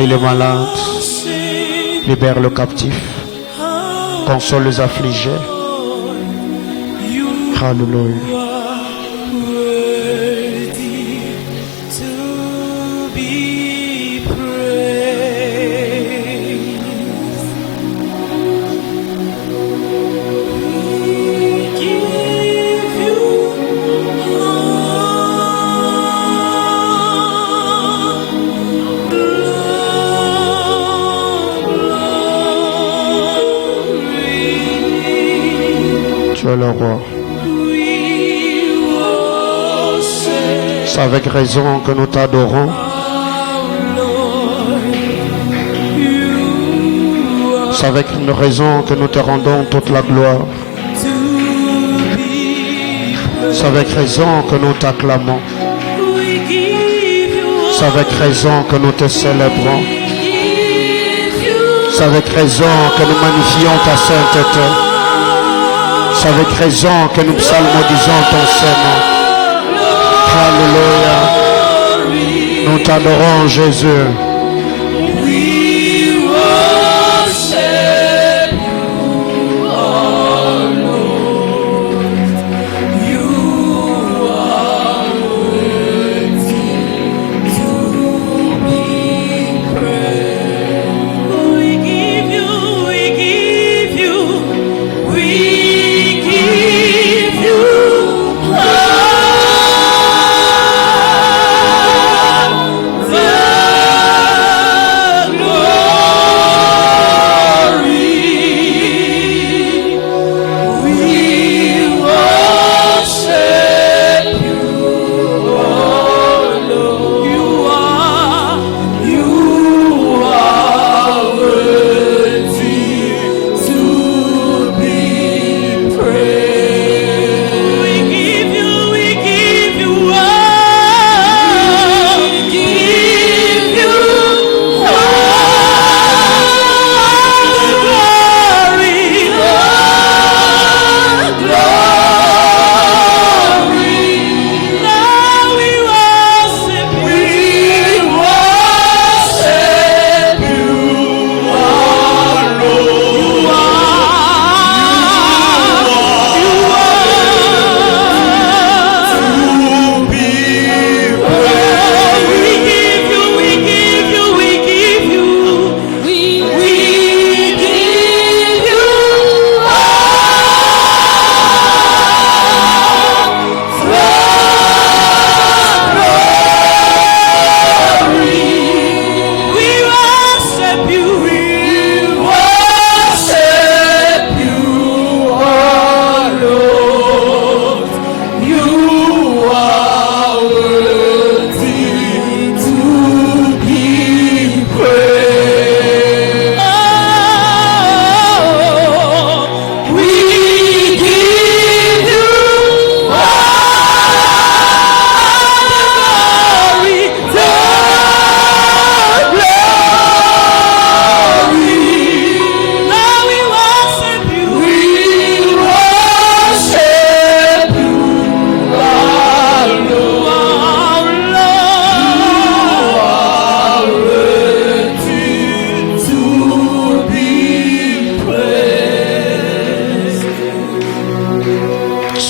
Guéris les malades, libère le captif, console les affligés. Alléluia. Tu es le roi. C'est avec raison que nous t'adorons. C'est avec une raison que nous te rendons toute la gloire. C'est avec raison que nous t'acclamons. C'est avec raison que nous te célébrons. C'est avec raison que nous magnifions ta sainteté. C'est avec raison que nous psalmodisons ton Seigneur. Alléluia. Nous t'adorons, Jésus.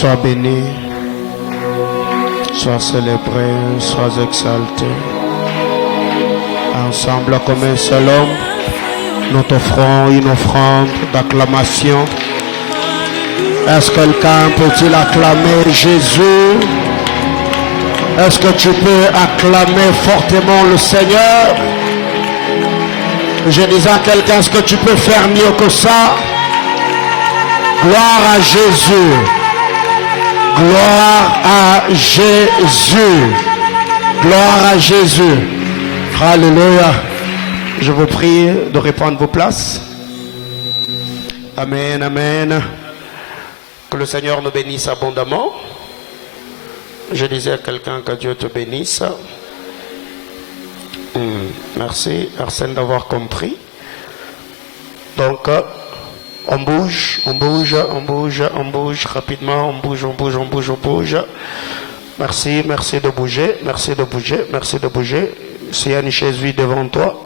Sois béni, sois célébré, sois exalté. Ensemble comme un seul homme, nous t'offrons une offrande d'acclamation. Est-ce que quelqu'un peut-il acclamer Jésus? Est-ce que tu peux acclamer fortement le Seigneur? Je disais à quelqu'un, est-ce que tu peux faire mieux que ça? Gloire à Jésus. Gloire à Jésus. Gloire à Jésus. Alléluia. Je vous prie de reprendre vos places. Amen, amen. Que le Seigneur nous bénisse abondamment. Je disais à quelqu'un que Dieu te bénisse. Merci Arsène d'avoir compris. Donc, on bouge rapidement, on bouge. Merci de bouger. S'il y a une chaise vide devant toi,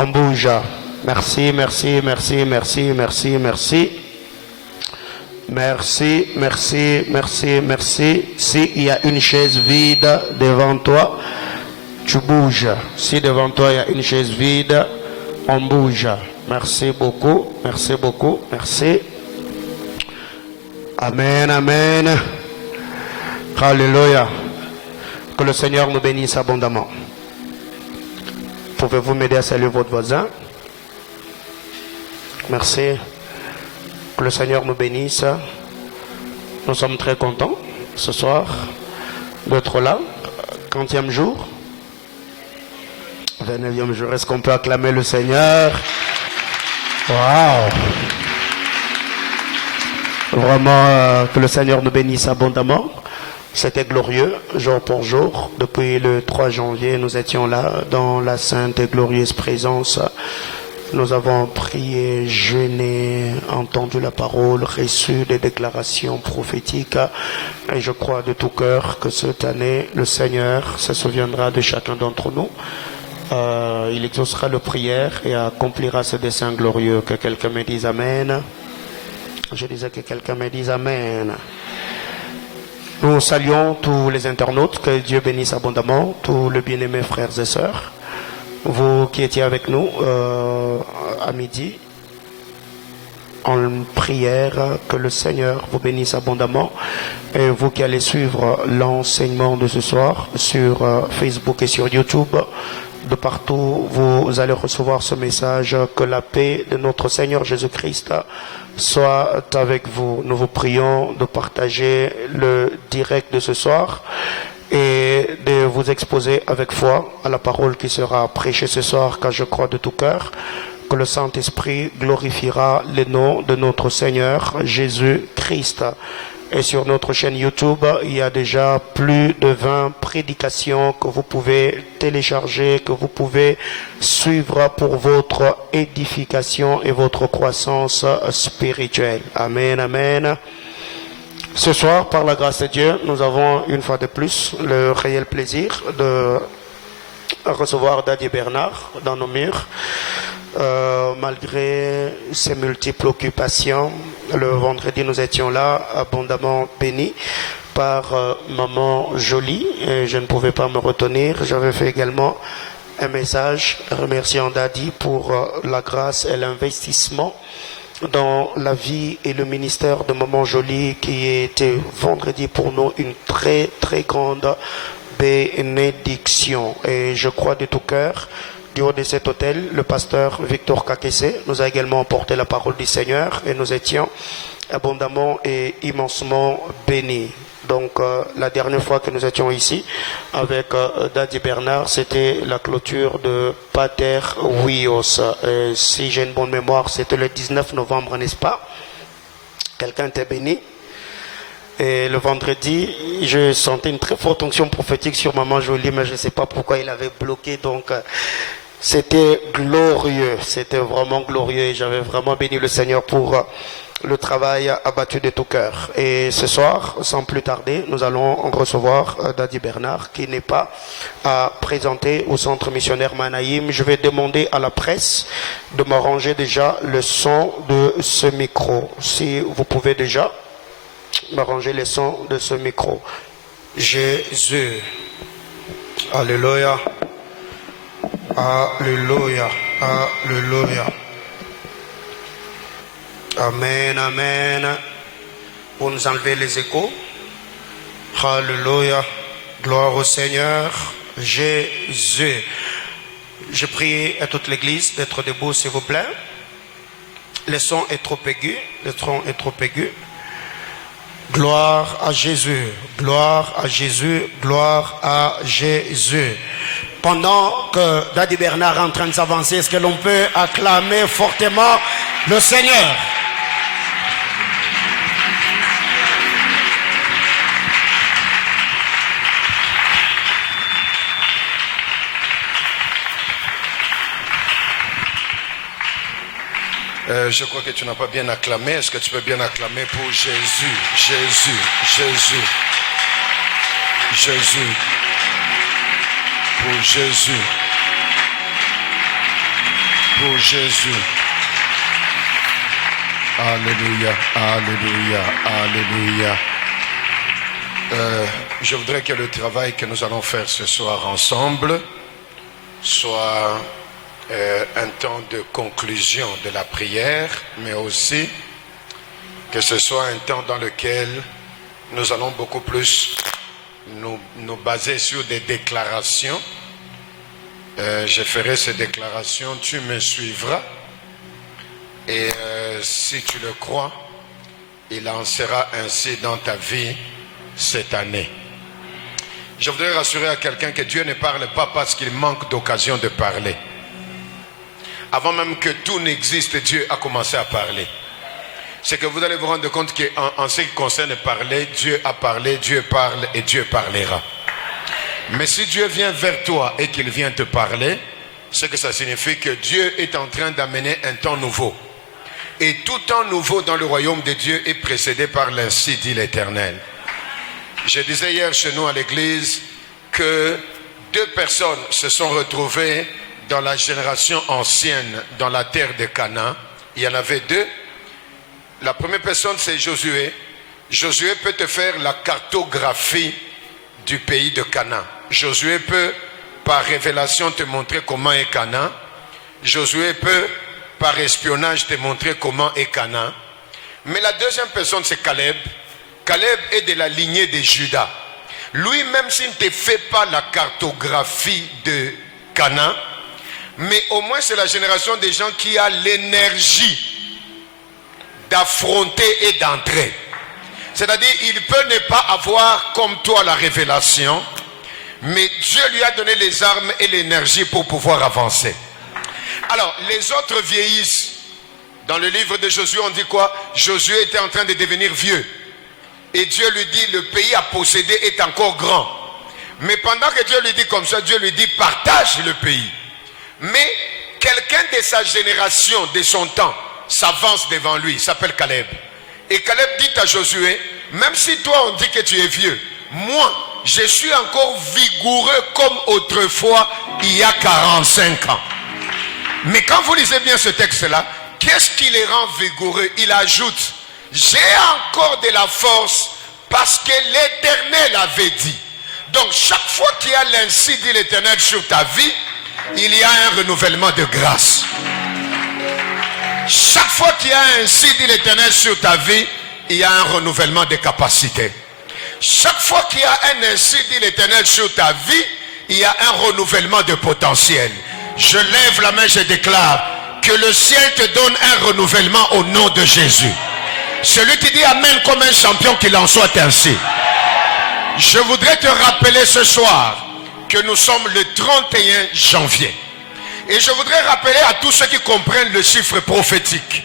On bouge. Merci, merci, merci, merci, merci, merci. Merci, merci, merci, merci. S'il y a une chaise vide devant toi, tu bouges. Si devant toi il y a une chaise vide, on bouge. Merci beaucoup, merci beaucoup, merci. Amen, amen. Alléluia. Que le Seigneur nous bénisse abondamment. Pouvez-vous m'aider à saluer votre voisin? Merci. Que le Seigneur nous bénisse. Nous sommes très contents ce soir d'être là. 40e jour. 29e jour. Est-ce qu'on peut acclamer le Seigneur? Waouh! Vraiment, que le Seigneur nous bénisse abondamment. C'était glorieux, jour pour jour. Depuis le 3 janvier, nous étions là, dans la sainte et glorieuse présence. Nous avons prié, jeûné, entendu la parole, reçu des déclarations prophétiques. Et je crois de tout cœur que cette année, le Seigneur se souviendra de chacun d'entre nous. Il exaucera les prières et accomplira ce dessein glorieux. Que quelqu'un me dise Amen. Je disais que quelqu'un me dise Amen. Nous saluons tous les internautes, que Dieu bénisse abondamment, tous les bien-aimés frères et sœurs. Vous qui étiez avec nous à midi, en prière, que le Seigneur vous bénisse abondamment. Et vous qui allez suivre l'enseignement de ce soir sur Facebook et sur YouTube, de partout, vous allez recevoir ce message, que la paix de notre Seigneur Jésus-Christ soit avec vous. Nous vous prions de partager le direct de ce soir et de vous exposer avec foi à la parole qui sera prêchée ce soir, car je crois de tout cœur que le Saint-Esprit glorifiera le nom de notre Seigneur Jésus-Christ. Et sur notre chaîne YouTube, il y a déjà plus de 20 prédications que vous pouvez télécharger, que vous pouvez suivre pour votre édification et votre croissance spirituelle. Amen, amen. Ce soir, par la grâce de Dieu, nous avons une fois de plus le réel plaisir de recevoir Daddy Bernard dans nos murs. Malgré ses multiples occupations, le vendredi nous étions là, abondamment bénis par Maman Jolie, et je ne pouvais pas me retenir. J'avais fait également un message remerciant Daddy pour la grâce et l'investissement dans la vie et le ministère de Maman Jolie, qui était vendredi pour nous une très très grande bénédiction. Et je crois de tout cœur, du haut de cet hôtel, le pasteur Victor Kakese nous a également porté la parole du Seigneur et nous étions abondamment et immensement bénis. Donc la dernière fois que nous étions ici avec Daddy Bernard, c'était la clôture de Pater Wios. Si j'ai une bonne mémoire, c'était le 19 novembre, n'est-ce pas? Quelqu'un était béni. Et le vendredi, je sentais une très forte onction prophétique sur Maman Jolie, mais je ne sais pas pourquoi il avait bloqué. Donc c'était glorieux, c'était vraiment glorieux et j'avais vraiment béni le Seigneur pour le travail abattu de tout cœur. Et ce soir, sans plus tarder, nous allons recevoir Daddy Bernard, qui n'est pas à présenter au centre missionnaire Manaïm. Je vais demander à la presse de m'arranger déjà le son de ce micro. Si vous pouvez déjà m'arranger le son de ce micro. Jésus. Alléluia. Alléluia. Alléluia. Amen, amen. Pour nous enlever les échos. Alléluia. Gloire au Seigneur Jésus. Je prie à toute l'église d'être debout, s'il vous plaît. Le son est trop aigu. Le son est trop aigu. Gloire à Jésus. Gloire à Jésus. Gloire à Jésus. Pendant que Daddy Bernard est en train de s'avancer, est-ce que l'on peut acclamer fortement le Seigneur? Je crois que tu n'as pas bien acclamé. Est-ce que tu peux bien acclamer pour Jésus? Jésus, Jésus, Jésus, pour Jésus. pour Jésus. Alléluia, alléluia, alléluia. Je voudrais que le travail que nous allons faire ce soir ensemble soit un temps de conclusion de la prière, mais aussi que ce soit un temps dans lequel nous allons beaucoup plus nous baser sur des déclarations. Je ferai ces déclarations, tu me suivras. Et si tu le crois, il en sera ainsi dans ta vie cette année. Je voudrais rassurer à quelqu'un que Dieu ne parle pas parce qu'il manque d'occasion de parler. Avant même que tout n'existe, Dieu a commencé à parler. C'est que vous allez vous rendre compte qu'en ce qui concerne parler, Dieu a parlé, Dieu parle et Dieu parlera. Mais si Dieu vient vers toi et qu'il vient te parler, c'est que ça signifie que Dieu est en train d'amener un temps nouveau. Et tout temps nouveau dans le royaume de Dieu est précédé par l'ainsi dit l'Éternel. Je disais hier chez nous à l'église que 2 personnes se sont retrouvées dans la génération ancienne dans la terre de Canaan. Il y en avait 2. La première personne, c'est Josué. Josué peut te faire la cartographie du pays de Canaan. Josué peut, par révélation, te montrer comment est Canaan. Josué peut, par espionnage, te montrer comment est Canaan. Mais la deuxième personne, c'est Caleb. Caleb est de la lignée de Juda. Lui, même s'il ne te fait pas la cartographie de Canaan, mais au moins c'est la génération des gens qui a l'énergie d'affronter et d'entrer. C'est-à-dire, il peut ne pas avoir comme toi la révélation, mais Dieu lui a donné les armes et l'énergie pour pouvoir avancer. Alors, les autres vieillissent. Dans le livre de Josué, on dit quoi? Josué était en train de devenir vieux. Et Dieu lui dit, le pays à posséder est encore grand. Mais pendant que Dieu lui dit comme ça, Dieu lui dit, partage le pays. Mais quelqu'un de sa génération, de son temps, s'avance devant lui, il s'appelle Caleb. Et Caleb dit à Josué, même si toi on dit que tu es vieux, moi je suis encore vigoureux comme autrefois il y a 45 ans. Mais quand vous lisez bien ce texte-là, qu'est-ce qui les rend vigoureux? Il ajoute, j'ai encore de la force parce que l'Éternel avait dit. Donc chaque fois qu'il y a l'ainsi dit l'Éternel sur ta vie, il y a un renouvellement de grâce. Chaque fois qu'il y a ainsi dit l'Éternel sur ta vie, il y a un renouvellement de capacité. Chaque fois qu'il y a un ainsi dit l'Éternel sur ta vie, il y a un renouvellement de potentiel. Je lève la main, je déclare que le ciel te donne un renouvellement au nom de Jésus. Celui qui dit Amen comme un champion, qu'il en soit ainsi. Je voudrais te rappeler ce soir que nous sommes le 31 janvier. Et je voudrais rappeler à tous ceux qui comprennent le chiffre prophétique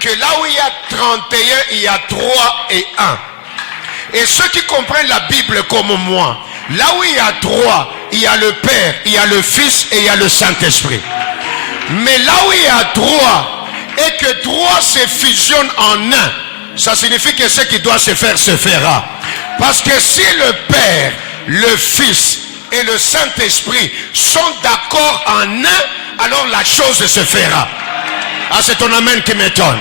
que là où il y a 31, il y a 3 et 1. Et ceux qui comprennent la Bible comme moi, là où il y a 3, il y a le Père, il y a le Fils et il y a le Saint-Esprit. Mais là où il y a 3 et que 3 se fusionnent en 1, ça signifie que ce qui doit se faire se fera. Parce que si le Père, le Fils et le Saint-Esprit sont d'accord en un, alors la chose se fera. Ah, c'est ton amen qui m'étonne.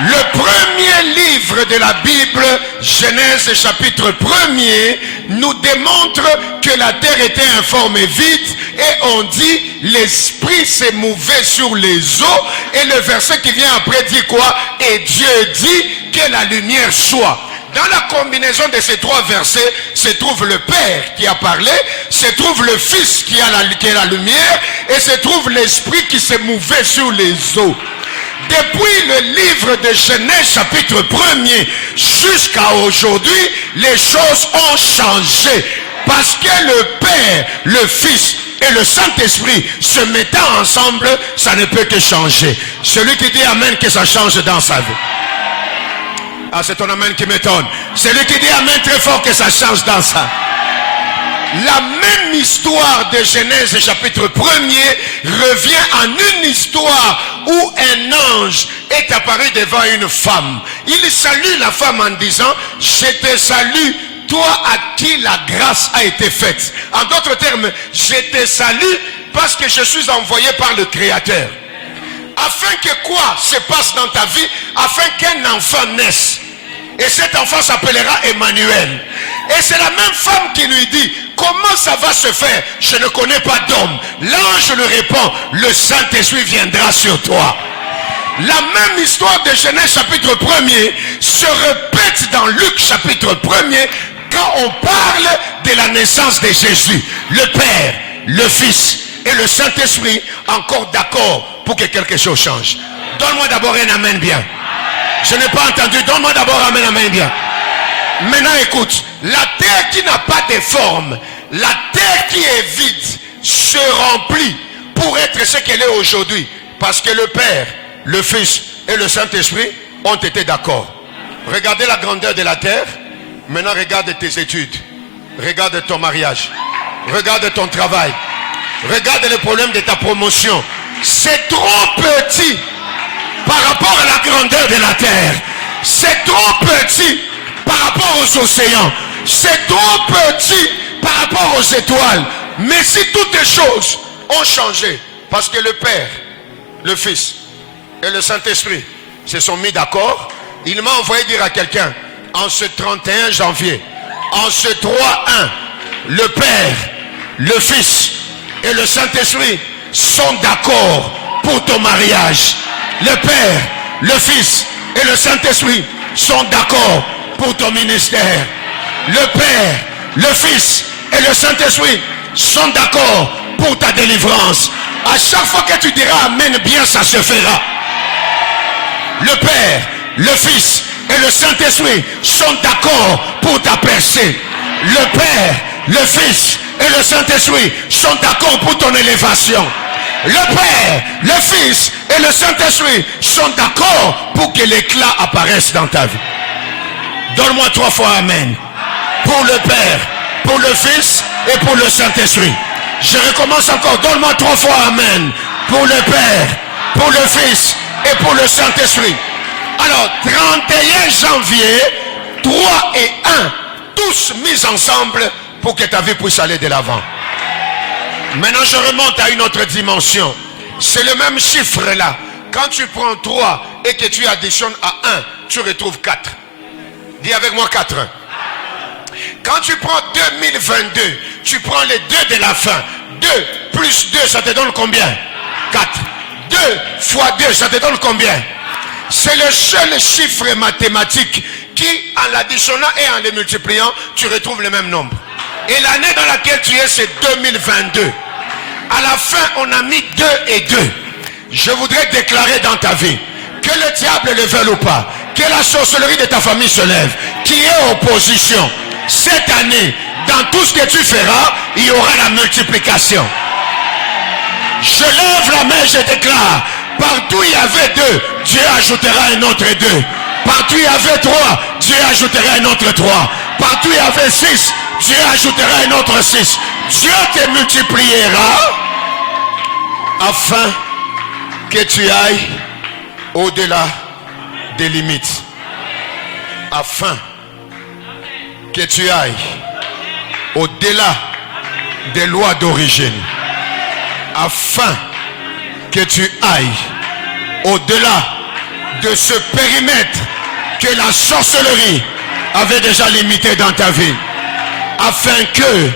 Le premier livre de la Bible, Genèse chapitre 1er, nous démontre que la terre était informe et vide, et on dit l'esprit s'est mouvé sur les eaux, et le verset qui vient après dit quoi? Et Dieu dit que la lumière soit. Dans la combinaison de ces 3 versets se trouve le Père qui a parlé, se trouve le Fils qui est la lumière, et se trouve l'Esprit qui s'est mouvé sur les eaux. Depuis le livre de Genèse chapitre 1er jusqu'à aujourd'hui, les choses ont changé. Parce que le Père, le Fils et le Saint-Esprit se mettant ensemble, ça ne peut que changer. Celui qui dit Amen, que ça change dans sa vie. Ah, c'est ton amen qui m'étonne. Celui qui dit amen très fort, que ça change dans ça. La même histoire de Genèse chapitre 1er revient en une histoire où un ange est apparu devant une femme. Il salue la femme en disant, je te salue, toi à qui la grâce a été faite. En d'autres termes, je te salue parce que je suis envoyé par le Créateur. afin que quoi se passe dans ta vie, afin qu'un enfant naisse. Et cet enfant s'appellera Emmanuel. Et c'est la même femme qui lui dit, comment ça va se faire? Je ne connais pas d'homme. L'ange lui répond, le Saint-Esprit viendra sur toi. La même histoire de Genèse chapitre 1er se répète dans Luc chapitre 1er quand on parle de la naissance de Jésus. Le Père, le Fils et le Saint-Esprit encore d'accord pour que quelque chose change. Donne-moi d'abord un amen bien. Je n'ai pas entendu. Donne-moi d'abord amen, amen bien. Maintenant écoute, la terre qui n'a pas de forme, la terre qui est vide, se remplit pour être ce qu'elle est aujourd'hui. Parce que le Père, le Fils et le Saint-Esprit ont été d'accord. Regardez la grandeur de la terre. Maintenant regarde tes études. Regarde ton mariage. Regarde ton travail. Regarde les problèmes de ta promotion. C'est trop petit par rapport à la grandeur de la terre. C'est trop petit par rapport aux océans. C'est trop petit par rapport aux étoiles. Mais si toutes les choses ont changé, parce que le Père, le Fils et le Saint-Esprit se sont mis d'accord, il m'a envoyé dire à quelqu'un, en ce 31 janvier, en ce 3-1, le Père, le Fils et le Saint-Esprit sont d'accord pour ton mariage. Le Père, le Fils et le Saint-Esprit sont d'accord pour ton ministère. Le Père, le Fils et le Saint-Esprit sont d'accord pour ta délivrance. À chaque fois que tu diras amen bien, ça se fera. Le Père, le Fils et le Saint-Esprit sont d'accord pour ta percée. Le Père, le Fils et le Saint-Esprit sont d'accord pour ton élévation. Le Père, le Fils et le Saint-Esprit sont d'accord pour que l'éclat apparaisse dans ta vie. Donne-moi 3 fois amen. Pour le Père, pour le Fils et pour le Saint-Esprit. Je recommence encore. Donne-moi 3 fois amen. Pour le Père, pour le Fils et pour le Saint-Esprit. Alors, 31 janvier, 3 et 1, tous mis ensemble pour que ta vie puisse aller de l'avant. Maintenant, je remonte à une autre dimension. C'est le même chiffre là. Quand tu prends 3 et que tu additionnes à 1, tu retrouves 4. Dis avec moi 4. Quand tu prends 2022, tu prends les 2 de la fin. 2 plus 2, ça te donne combien? 4. 2 fois 2, ça te donne combien? C'est le seul chiffre mathématique qui, en l'additionnant et en les multipliant, tu retrouves le même nombre. Et l'année dans laquelle tu es, c'est 2022. À la fin, on a mis 2 et 2. Je voudrais déclarer dans ta vie, que le diable le veuille ou pas, que la sorcellerie de ta famille se lève, qui est opposition. Cette année, dans tout ce que tu feras, il y aura la multiplication. Je lève la main, je déclare, partout il y avait 2, Dieu ajoutera un autre 2. Partout il y avait 3, Dieu ajoutera un autre 3. Partout il y avait 6, Dieu ajoutera un autre 6. Dieu te multipliera afin que tu ailles au-delà des limites. Afin que tu ailles au-delà des lois d'origine. Afin que tu ailles au-delà de ce périmètre que la sorcellerie avait déjà limité dans ta vie. Afin que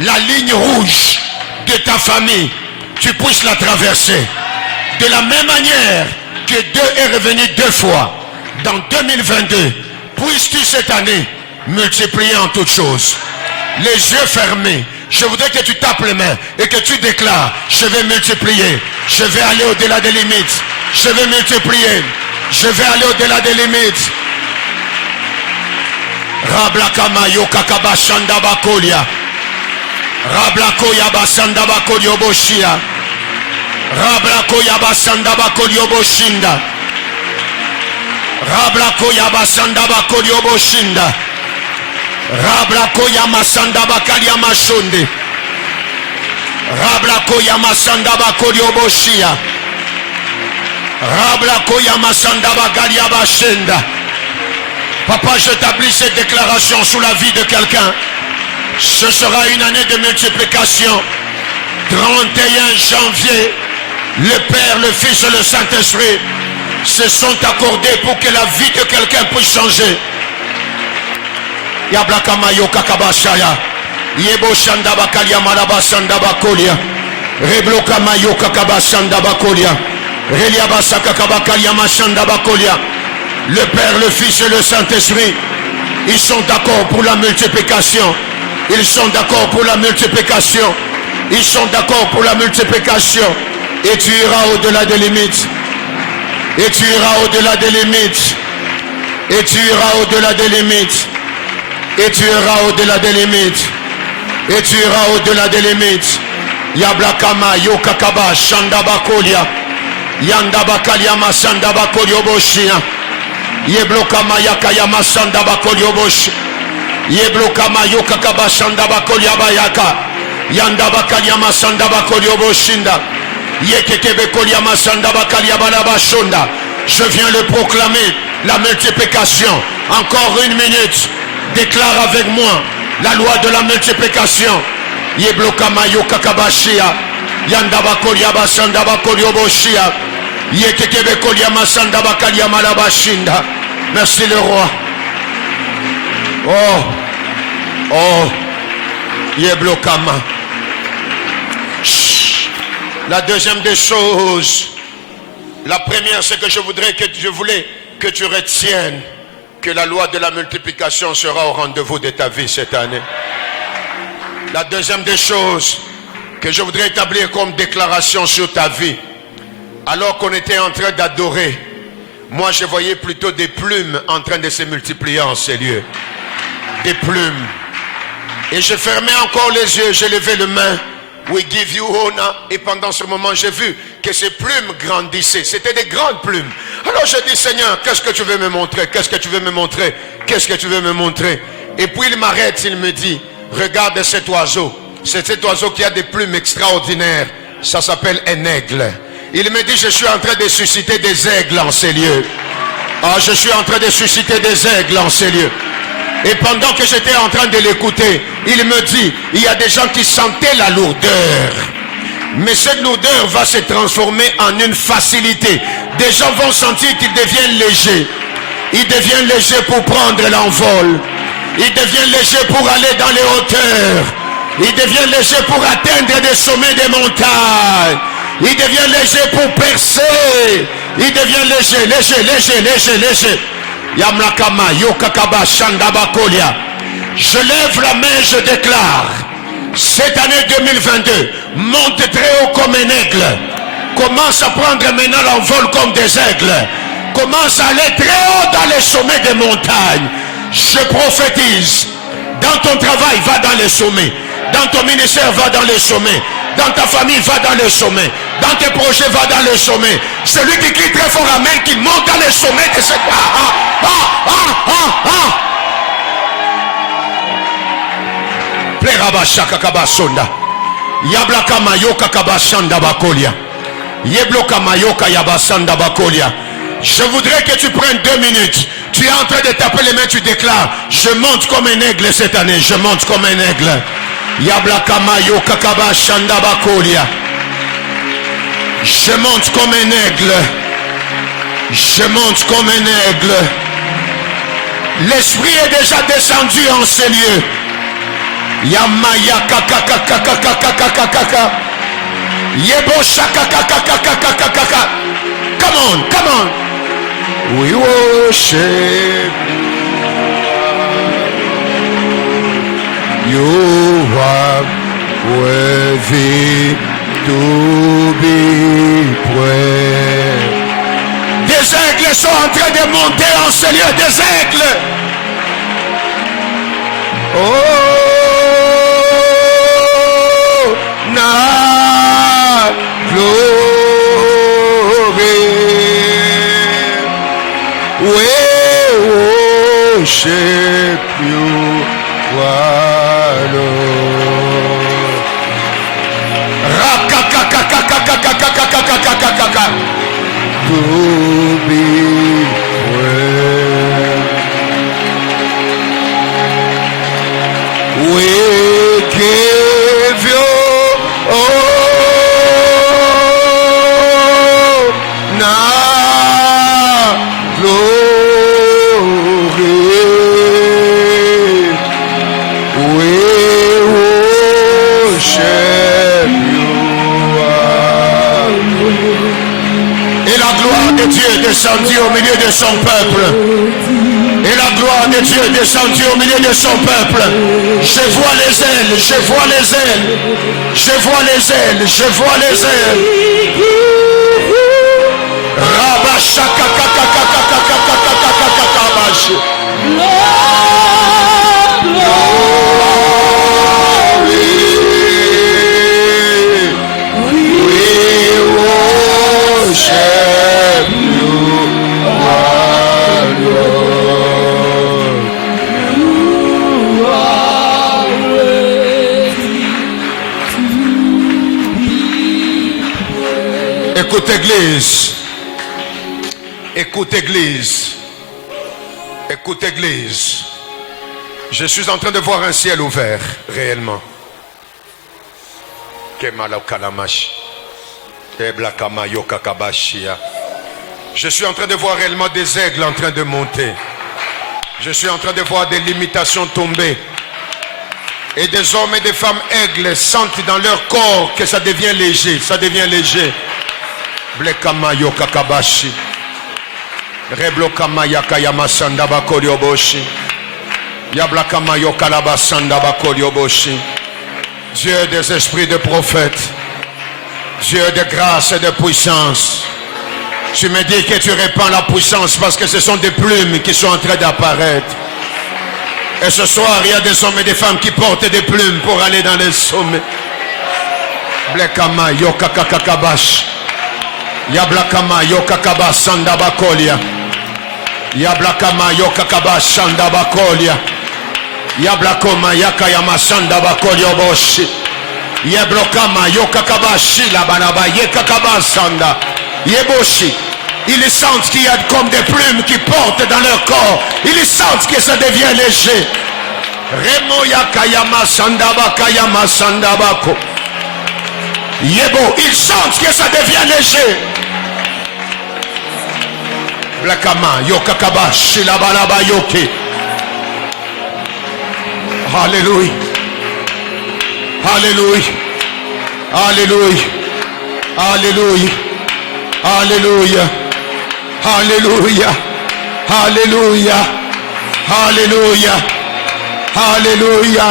la ligne rouge de ta famille, tu puisses la traverser. De la même manière que 2 est revenu 2 fois dans 2022, puisses-tu cette année multiplier en toutes choses. Les yeux fermés, je voudrais que tu tapes les mains et que tu déclares, je vais multiplier, je vais aller au-delà des limites, je vais multiplier, je vais aller au-delà des limites. Rablakama yokakaba shandaba kolia. Rablako yabasandaba kolioboshia. Rablako yabasandaba kolioboshinda. Rablako yabasandaba kolioboshinda. Rablako yamasandaba kaliamashonde. Rablako yamasandaba kolioboshia. Rablako yamasandaba kaliabashenda. Papa, j'établis cette déclaration sous la vie de quelqu'un. Ce sera une année de multiplication. 31 janvier Le Père, le Fils et le Saint-Esprit se sont accordés pour que la vie de quelqu'un puisse changer. Yablakamayo kakabashaya. Yebo shanda bakalia malaba shanda bakolia. Reblokamayo kakabashanda bakolia. Reliabasa kakabakalia mashanda bakolia. Le Père, le Fils et le Saint-Esprit, ils sont d'accord pour la multiplication. Ils sont d'accord pour la multiplication. Ils sont d'accord pour la multiplication. Et tu iras au-delà des limites. Et tu iras au-delà des limites. Et tu iras au-delà des limites. Et tu iras au-delà des limites. Et tu iras au-delà des limites. Yablakama yokakaba shandabakolia. Yandabakalia masandabakolio boshia. Yeblokama yakaya masandabakolio bosh. Yeblokama yokakaba shandabakolia bayaka. Yandabakalia masandabakolio boshinda. Yekekebekolia masandabakalia balabashonda. Je viens le proclamer, la multiplication. Encore une minute. Déclare avec moi la loi de la multiplication. Yeblokamayo kakabashia. Yandabakolia basandabakolio boshia. Yekekebekolia masandabakalia malabashinda. Merci le roi. Oh. Oh. Yeblokama. La deuxième des choses. La première, c'est que je voulais que tu retiennes que la loi de la multiplication sera au rendez-vous de ta vie cette année. La deuxième des choses que je voudrais établir comme déclaration sur ta vie, alors qu'on était en train d'adorer, moi je voyais plutôt des plumes en train de se multiplier en ces lieux. Des plumes. Et je fermais encore les yeux, j'ai levé les mains. We give you honor. Et pendant ce moment, j'ai vu que ces plumes grandissaient. C'était des grandes plumes. Alors je dis, Seigneur, qu'est-ce que tu veux me montrer? Qu'est-ce que tu veux me montrer? Qu'est-ce que tu veux me montrer? Et puis il m'arrête, il me dit, regarde cet oiseau. C'est cet oiseau qui a des plumes extraordinaires. Ça s'appelle un aigle. Il me dit, je suis en train de susciter des aigles en ces lieux. Ah, je suis en train de susciter des aigles en ces lieux. Et pendant que j'étais en train de l'écouter, il me dit, il y a des gens qui sentaient la lourdeur. Mais cette lourdeur va se transformer en une facilité. Des gens vont sentir qu'ils deviennent légers. Ils deviennent légers pour prendre l'envol. Ils deviennent légers pour aller dans les hauteurs. Ils deviennent légers pour atteindre des sommets des montagnes. Ils deviennent légers pour percer. Ils deviennent légers. Yamlakama yokakaba shandabakolia. Je lève la main, je déclare, cette année 2022, monte très haut comme un aigle. Commence à prendre maintenant l'envol comme des aigles. Commence à aller très haut dans les sommets des montagnes. Je prophétise. Dans ton travail, va dans les sommets. Dans ton ministère, va dans les sommets. Dans ta famille, va dans les sommets. Dans tes projets, va dans les sommets. Celui qui crie très fort amen, qui monte dans les sommets de cette... Plerabashakakabasonda. Yablakama yokakabashanda bakolia. Yeblokama yoka yabasanda bakolia. Je voudrais que tu prennes 2 minutes. Tu es en train de taper les mains, tu déclares, je monte comme un aigle cette année. Je monte comme un aigle. Yablakama yokakaba shanda bakolia. Je monte comme un aigle. Je monte comme un aigle. L'esprit est déjà descendu en ces lieux. Yamaya kakakakakakakakakaka. Yebo shakakakakakakakaka. Come on, come on. We worship you are worthy to be praised. Des aigles sont en train de monter en ce lieu, des aigles. Oh, na glory. We worship you, Rakakakakakakakakakakakakaka. To be praised. We give you all descendue au milieu de son peuple. Et la gloire de Dieu est descendue au milieu de son peuple. Je vois les ailes, je vois les ailes. Je vois les ailes, je vois les ailes. Écoute Église, écoute Église, écoute Église. Je suis en train de voir un ciel ouvert, réellement. Je suis en train de voir réellement des aigles en train de monter. Je suis en train de voir des limitations tomber. Et des hommes et des femmes aigles sentent dans leur corps que ça devient léger, ça devient léger. Blekama yoka kabashi. Reblokama yakayama sanda bakolioboshi. Yablakama yokalaba sanda bakolioboshi. Dieu des esprits de prophètes. Dieu de grâce et de puissance. Tu me dis que tu répands la puissance parce que ce sont des plumes qui sont en train d'apparaître. Et ce soir, il y a des hommes et des femmes qui portent des plumes pour aller dans les sommets. Blekama yokakakabashi. Yablakama yokakaba sandabakolia. Yablakama yokakaba sandabakolia. Yablakoma yakayama sandabakolia boshi. Yablokama yokakaba shila banaba yekakaba sanda. Yeboshi. Ils sentent qu'il y a comme des plumes qui portent dans leur corps. Ils sentent que ça devient léger. Remo yakayama sandabakayama sandabako. Yebo, ils sentent que ça devient léger. Blakama, yokakaba, shilabalaba yoke. Alléluia. Alléluia. Alléluia. Alléluia. Alléluia. Alléluia. Alléluia. Alléluia. Alléluia.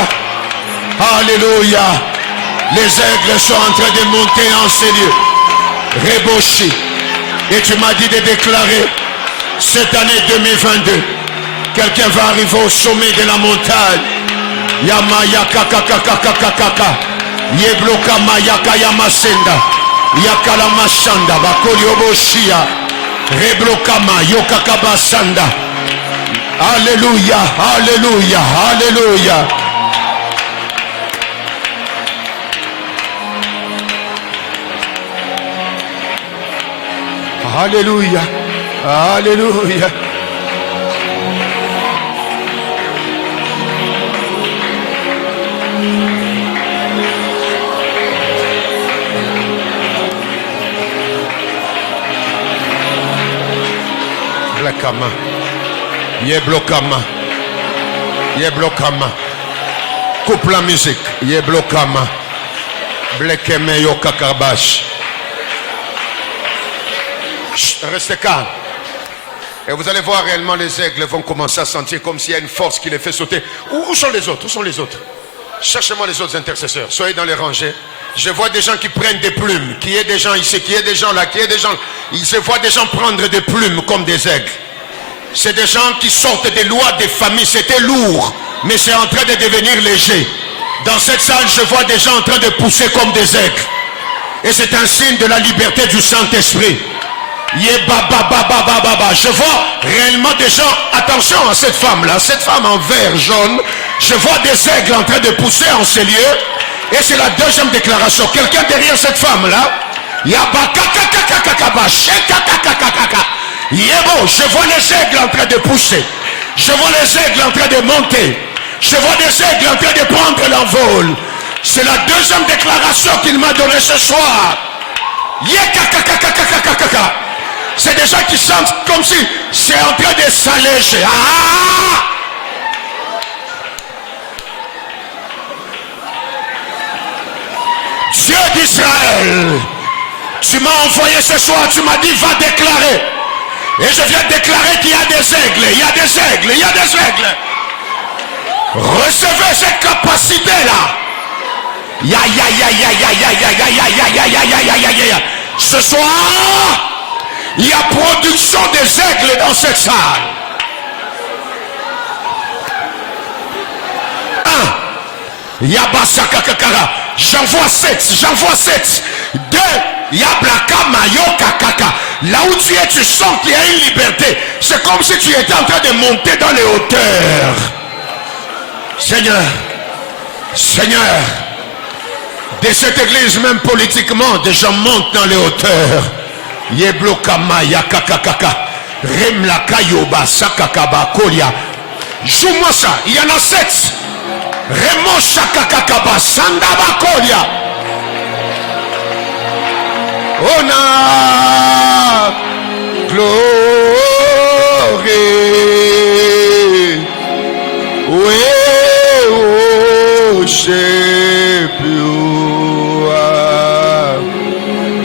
Alléluia. Les aigles sont en train de monter en ces lieux. Reboshi. Et tu m'as dit de déclarer cette année 2022, quelqu'un va arriver au sommet de la montagne. Yamaya kakakakakakaka. Yebloka mayaka yamasenda. Yakala mashanda bakoli oboshia. Reblokama yokakabasanda. Alléluia, alléluia, alléluia. Alléluia, alléluia. Blakama, yeblokama, yeblokama. Coupe la musique, yeblokama. Blekeme yokakabash. Restez calme. Et vous allez voir réellement les aigles vont commencer à sentir comme s'il y a une force qui les fait sauter. Où sont les autres? Où sont les autres? Cherchez-moi les autres intercesseurs. Soyez dans les rangées. Je vois des gens qui prennent des plumes. Qui est des gens ici, qui est des gens là, qui est des gens. Je vois des gens prendre des plumes comme des aigles. C'est des gens qui sortent des lois des familles. C'était lourd, mais c'est en train de devenir léger. Dans cette salle, je vois des gens en train de pousser comme des aigles. Et c'est un signe de la liberté du Saint-Esprit. Je vois réellement des gens, attention à cette femme-là, cette femme en vert jaune, je vois des aigles en train de pousser en ces lieux, et c'est la deuxième déclaration. Quelqu'un derrière cette femme-là, je vois les aigles en train de pousser, je vois les aigles en train de monter, je vois des aigles en train de prendre l'envol. C'est la deuxième déclaration qu'il m'a donnée ce soir. C'est des gens qui sentent comme si c'est en train de s'alléger. Ah! Dieu d'Israël, tu m'as envoyé ce soir, tu m'as dit va déclarer Et je viens déclarer qu'il y a des aigles, il y a des aigles, il y a des aigles. Recevez cette capacité-là. Ya ya ya ya ya ya ya ya ya ya ya ya ya ya ya ya. Ce soir, il y a production des aigles dans cette salle. Yabasakakakara. J'envoie 7. J'envoie 7. 2. Yablaka mayoka kaka. Là où tu es, tu sens qu'il y a une liberté. C'est comme si tu étais en train de monter dans les hauteurs. Seigneur, Seigneur, de cette église, même politiquement, des gens montent dans les hauteurs. Yeblokama yakakakaka. Remlaka yoba sakakaba kolia. Joue-moi ça. Il y en a 7. Remo shakakakaba sandaba kolia. Honneur, gloire, oui, worship you.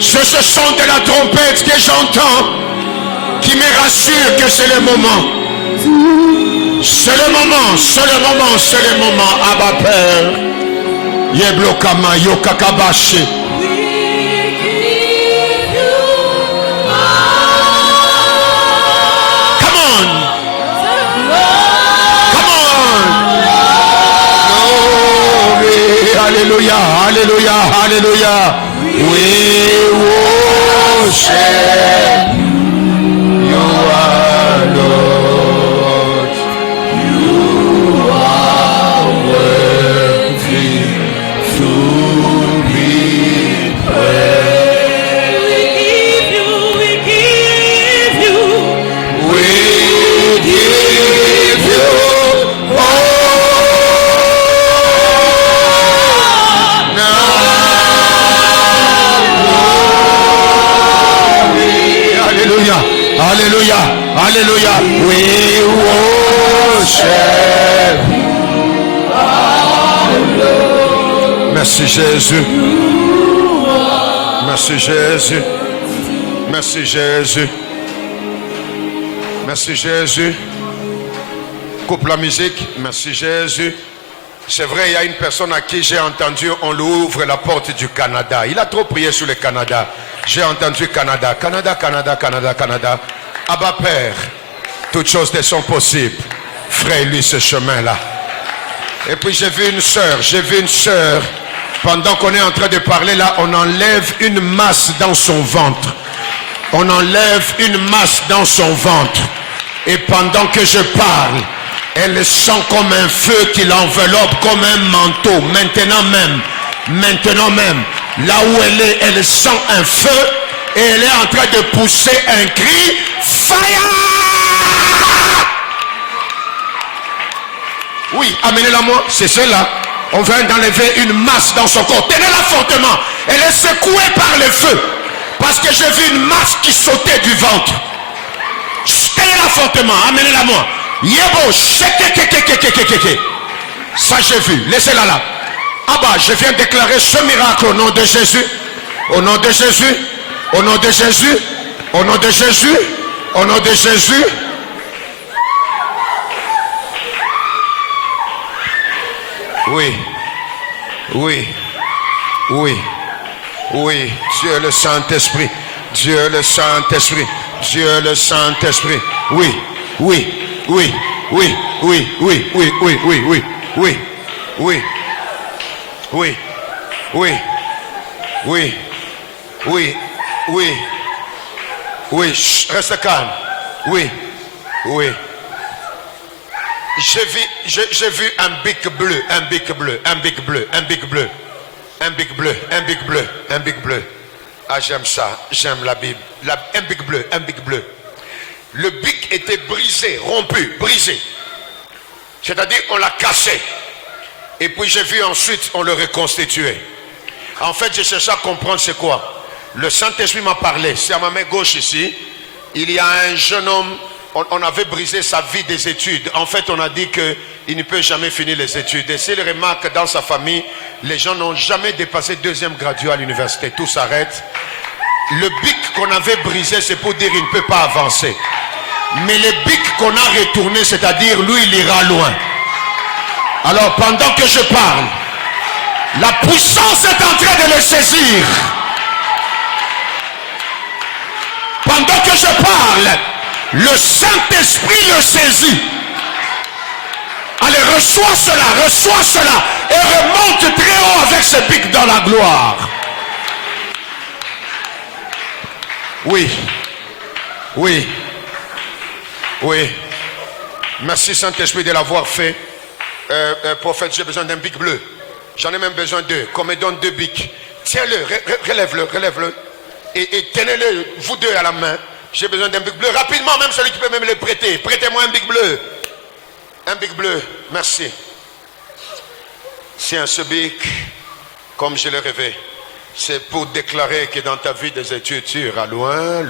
C'est ce son de la trompette que j'entends qui me rassure que c'est le moment. C'est le moment, c'est le moment, c'est le moment. Abba Père, Yeblokama yokakabashi. Alléluia, alléluia, alléluia. We worship you, our Lord. You are worthy to be praised. We give you all. Alléluia, alléluia. We worship. Merci Jésus. Merci Jésus. Merci Jésus. Merci Jésus. Coupe la musique. Merci Jésus. C'est vrai, il y a une personne à qui j'ai entendu, on lui ouvre la porte du Canada. Il a trop prié sur le Canada. J'ai entendu Canada, Canada, Canada, Canada, Canada. Abba Père, toutes choses te sont possibles. Fraye-lui ce chemin-là. Et puis j'ai vu une sœur, pendant qu'on est en train de parler là, on enlève une masse dans son ventre. On enlève une masse dans son ventre. Et pendant que je parle, elle sent comme un feu qui l'enveloppe, comme un manteau. Maintenant même, là où elle est, elle sent un feu et elle est en train de pousser un cri. Fire! Oui, amenez-la moi, c'est celle-là. On vient d'enlever une masse dans son corps. Tenez-la fortement. Elle est secouée par le feu. Parce que j'ai vu une masse qui sautait du ventre. Tenez-la fortement, amenez-la moi. Yebo, ça j'ai vu, laissez-la là. Ah bah, je viens déclarer ce miracle au nom de Jésus. Au nom de Jésus. Au nom de Jésus. Au nom de Jésus. Au nom de Jésus. Oui. Oui. Oui. Oui. Dieu le Saint-Esprit. Dieu le Saint-Esprit. Dieu le Saint-Esprit. Oui. Oui. Oui, oui, oui, oui, oui, oui, oui, oui, oui, oui, oui, oui, oui, oui, oui, oui, reste calme, oui, oui. J'ai vu un bic bleu, un bic bleu, un bic bleu, un bic bleu, un bic bleu, un bic bleu, un bic bleu. Ah, j'aime ça, j'aime la Bible. Un bic bleu, un bic bleu. Le bic était brisé, rompu, brisé. C'est-à-dire on l'a cassé. Et puis j'ai vu ensuite on le reconstituait. En fait, je cherchais à comprendre c'est quoi. Le Saint-Esprit m'a parlé. C'est à ma main gauche ici. Il y a un jeune homme, on avait brisé sa vie des études. En fait, on a dit qu'il ne peut jamais finir les études. Et s'il remarque dans sa famille, les gens n'ont jamais dépassé deuxième graduat à l'université. Tout s'arrête. Le bic qu'on avait brisé, c'est pour dire qu'il ne peut pas avancer. Mais les bics qu'on a retournés, c'est-à-dire lui, il ira loin. Alors pendant que je parle, la puissance est en train de le saisir. Pendant que je parle, le Saint-Esprit le saisit. Allez, reçois cela et remonte très haut avec ce pic dans la gloire. Oui. Oui. Oui. Merci Saint-Esprit de l'avoir fait. Prophète, j'ai besoin d'un bic bleu. J'en ai même besoin d'eux. Qu'on me donne 2 bics. Tiens-le, relève-le. Et tenez-le, vous 2 à la main. J'ai besoin d'un bic bleu. Rapidement, même celui qui peut même le prêter. Prêtez-moi un bic bleu. Un bic bleu. Merci. Tiens, ce bic, comme je l'ai rêvé, c'est pour déclarer que dans ta vie des études, tu iras loin.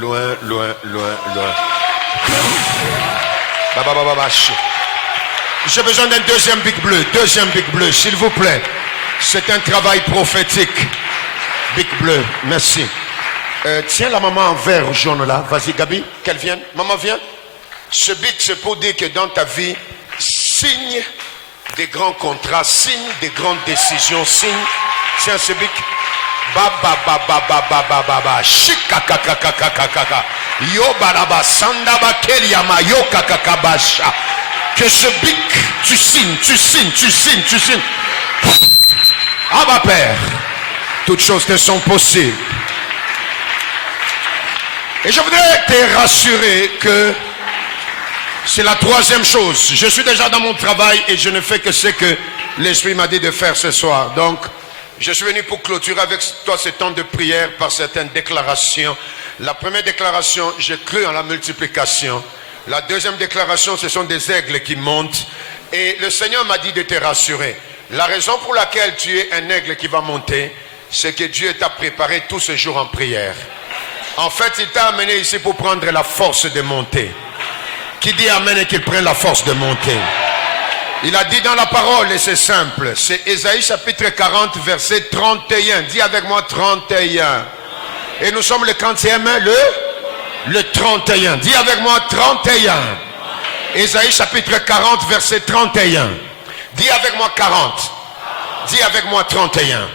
J'ai besoin d'un deuxième bic bleu, s'il vous plaît. C'est un travail prophétique. Bic bleu, merci. Tiens la maman en vert jaune là. Vas-y Gabi, qu'elle vienne. Maman viens. Ce bic c'est pour dire que dans ta vie, signe des grands contrats, signe des grandes décisions, signe. Tiens ce bic. Shikakakakakakaka. Yo baraba sandaba keliama yo kakakabasha. Que ce bic, tu signes. Abba Père, toutes choses te sont possibles. Et je voudrais te rassurer que c'est la 3e chose. Je suis déjà dans mon travail et je ne fais que ce que l'Esprit m'a dit de faire ce soir. Donc, je suis venu pour clôturer avec toi ce temps de prière par certaines déclarations. La première déclaration, j'ai cru en la multiplication. La deuxième déclaration, ce sont des aigles qui montent. Et le Seigneur m'a dit de te rassurer. La raison pour laquelle tu es un aigle qui va monter, c'est que Dieu t'a préparé tout ce jour en prière. En fait, il t'a amené ici pour prendre la force de monter. Qui dit amen et qu'il prenne la force de monter? Il a dit dans la parole, et c'est simple, c'est Ésaïe chapitre 40, verset 31. Dis avec moi 31. Et nous sommes le 40e, le 31. Dis avec moi 31. Ésaïe chapitre 40, verset 31. Dis avec moi 40. Dis avec moi 31.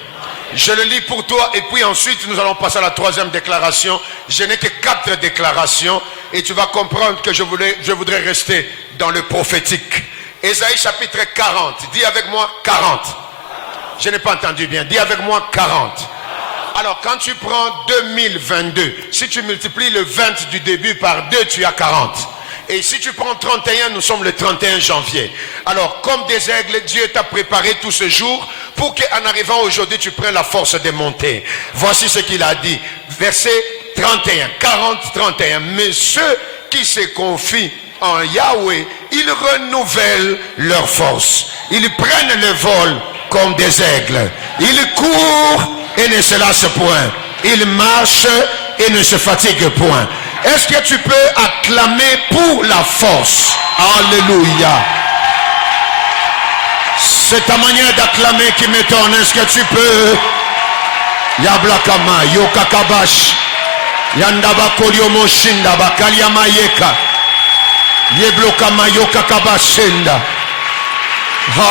Je le lis pour toi et puis ensuite nous allons passer à la 3e déclaration. Je n'ai que 4 déclarations et tu vas comprendre que je voudrais rester dans le prophétique. Ésaïe chapitre 40. Dis avec moi 40. Je n'ai pas entendu bien. Dis avec moi 40. Alors quand tu prends 2022, si tu multiplies le 20 du début par 2, tu as 40. Et si tu prends 31, nous sommes le 31 janvier. Alors comme des aigles, Dieu t'a préparé tout ce jour pour qu'en arrivant aujourd'hui, tu prennes la force de monter. Voici ce qu'il a dit. Verset 31, 40, 31. Mais ceux qui se confient en Yahweh, ils renouvellent leur force. Ils prennent le vol comme des aigles. Ils courent et ne se lassent point. Ils marchent et ne se fatiguent point. Est-ce que tu peux acclamer pour la force? Alléluia. C'est ta manière d'acclamer qui m'étonne. Est-ce que tu peux? Yablakama, Yokakabash, Yandaba Koliomo Shinda, Bakaliama Yeka, Yeblokama Yokakabashinda.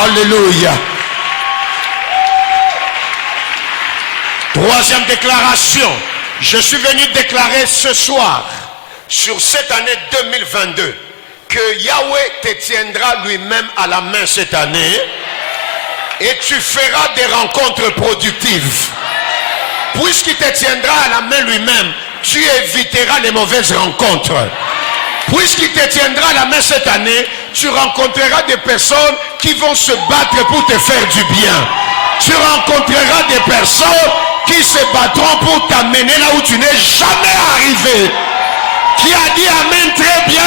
Alléluia. 3e déclaration. Je suis venu déclarer ce soir, sur cette année 2022, que Yahweh te tiendra lui-même à la main cette année et tu feras des rencontres productives. Puisqu'il te tiendra à la main lui-même, tu éviteras les mauvaises rencontres. Puisqu'il te tiendra à la main cette année, tu rencontreras des personnes qui vont se battre pour te faire du bien. Tu rencontreras des personnes qui se battront pour t'amener là où tu n'es jamais arrivé. Qui a dit amen très bien?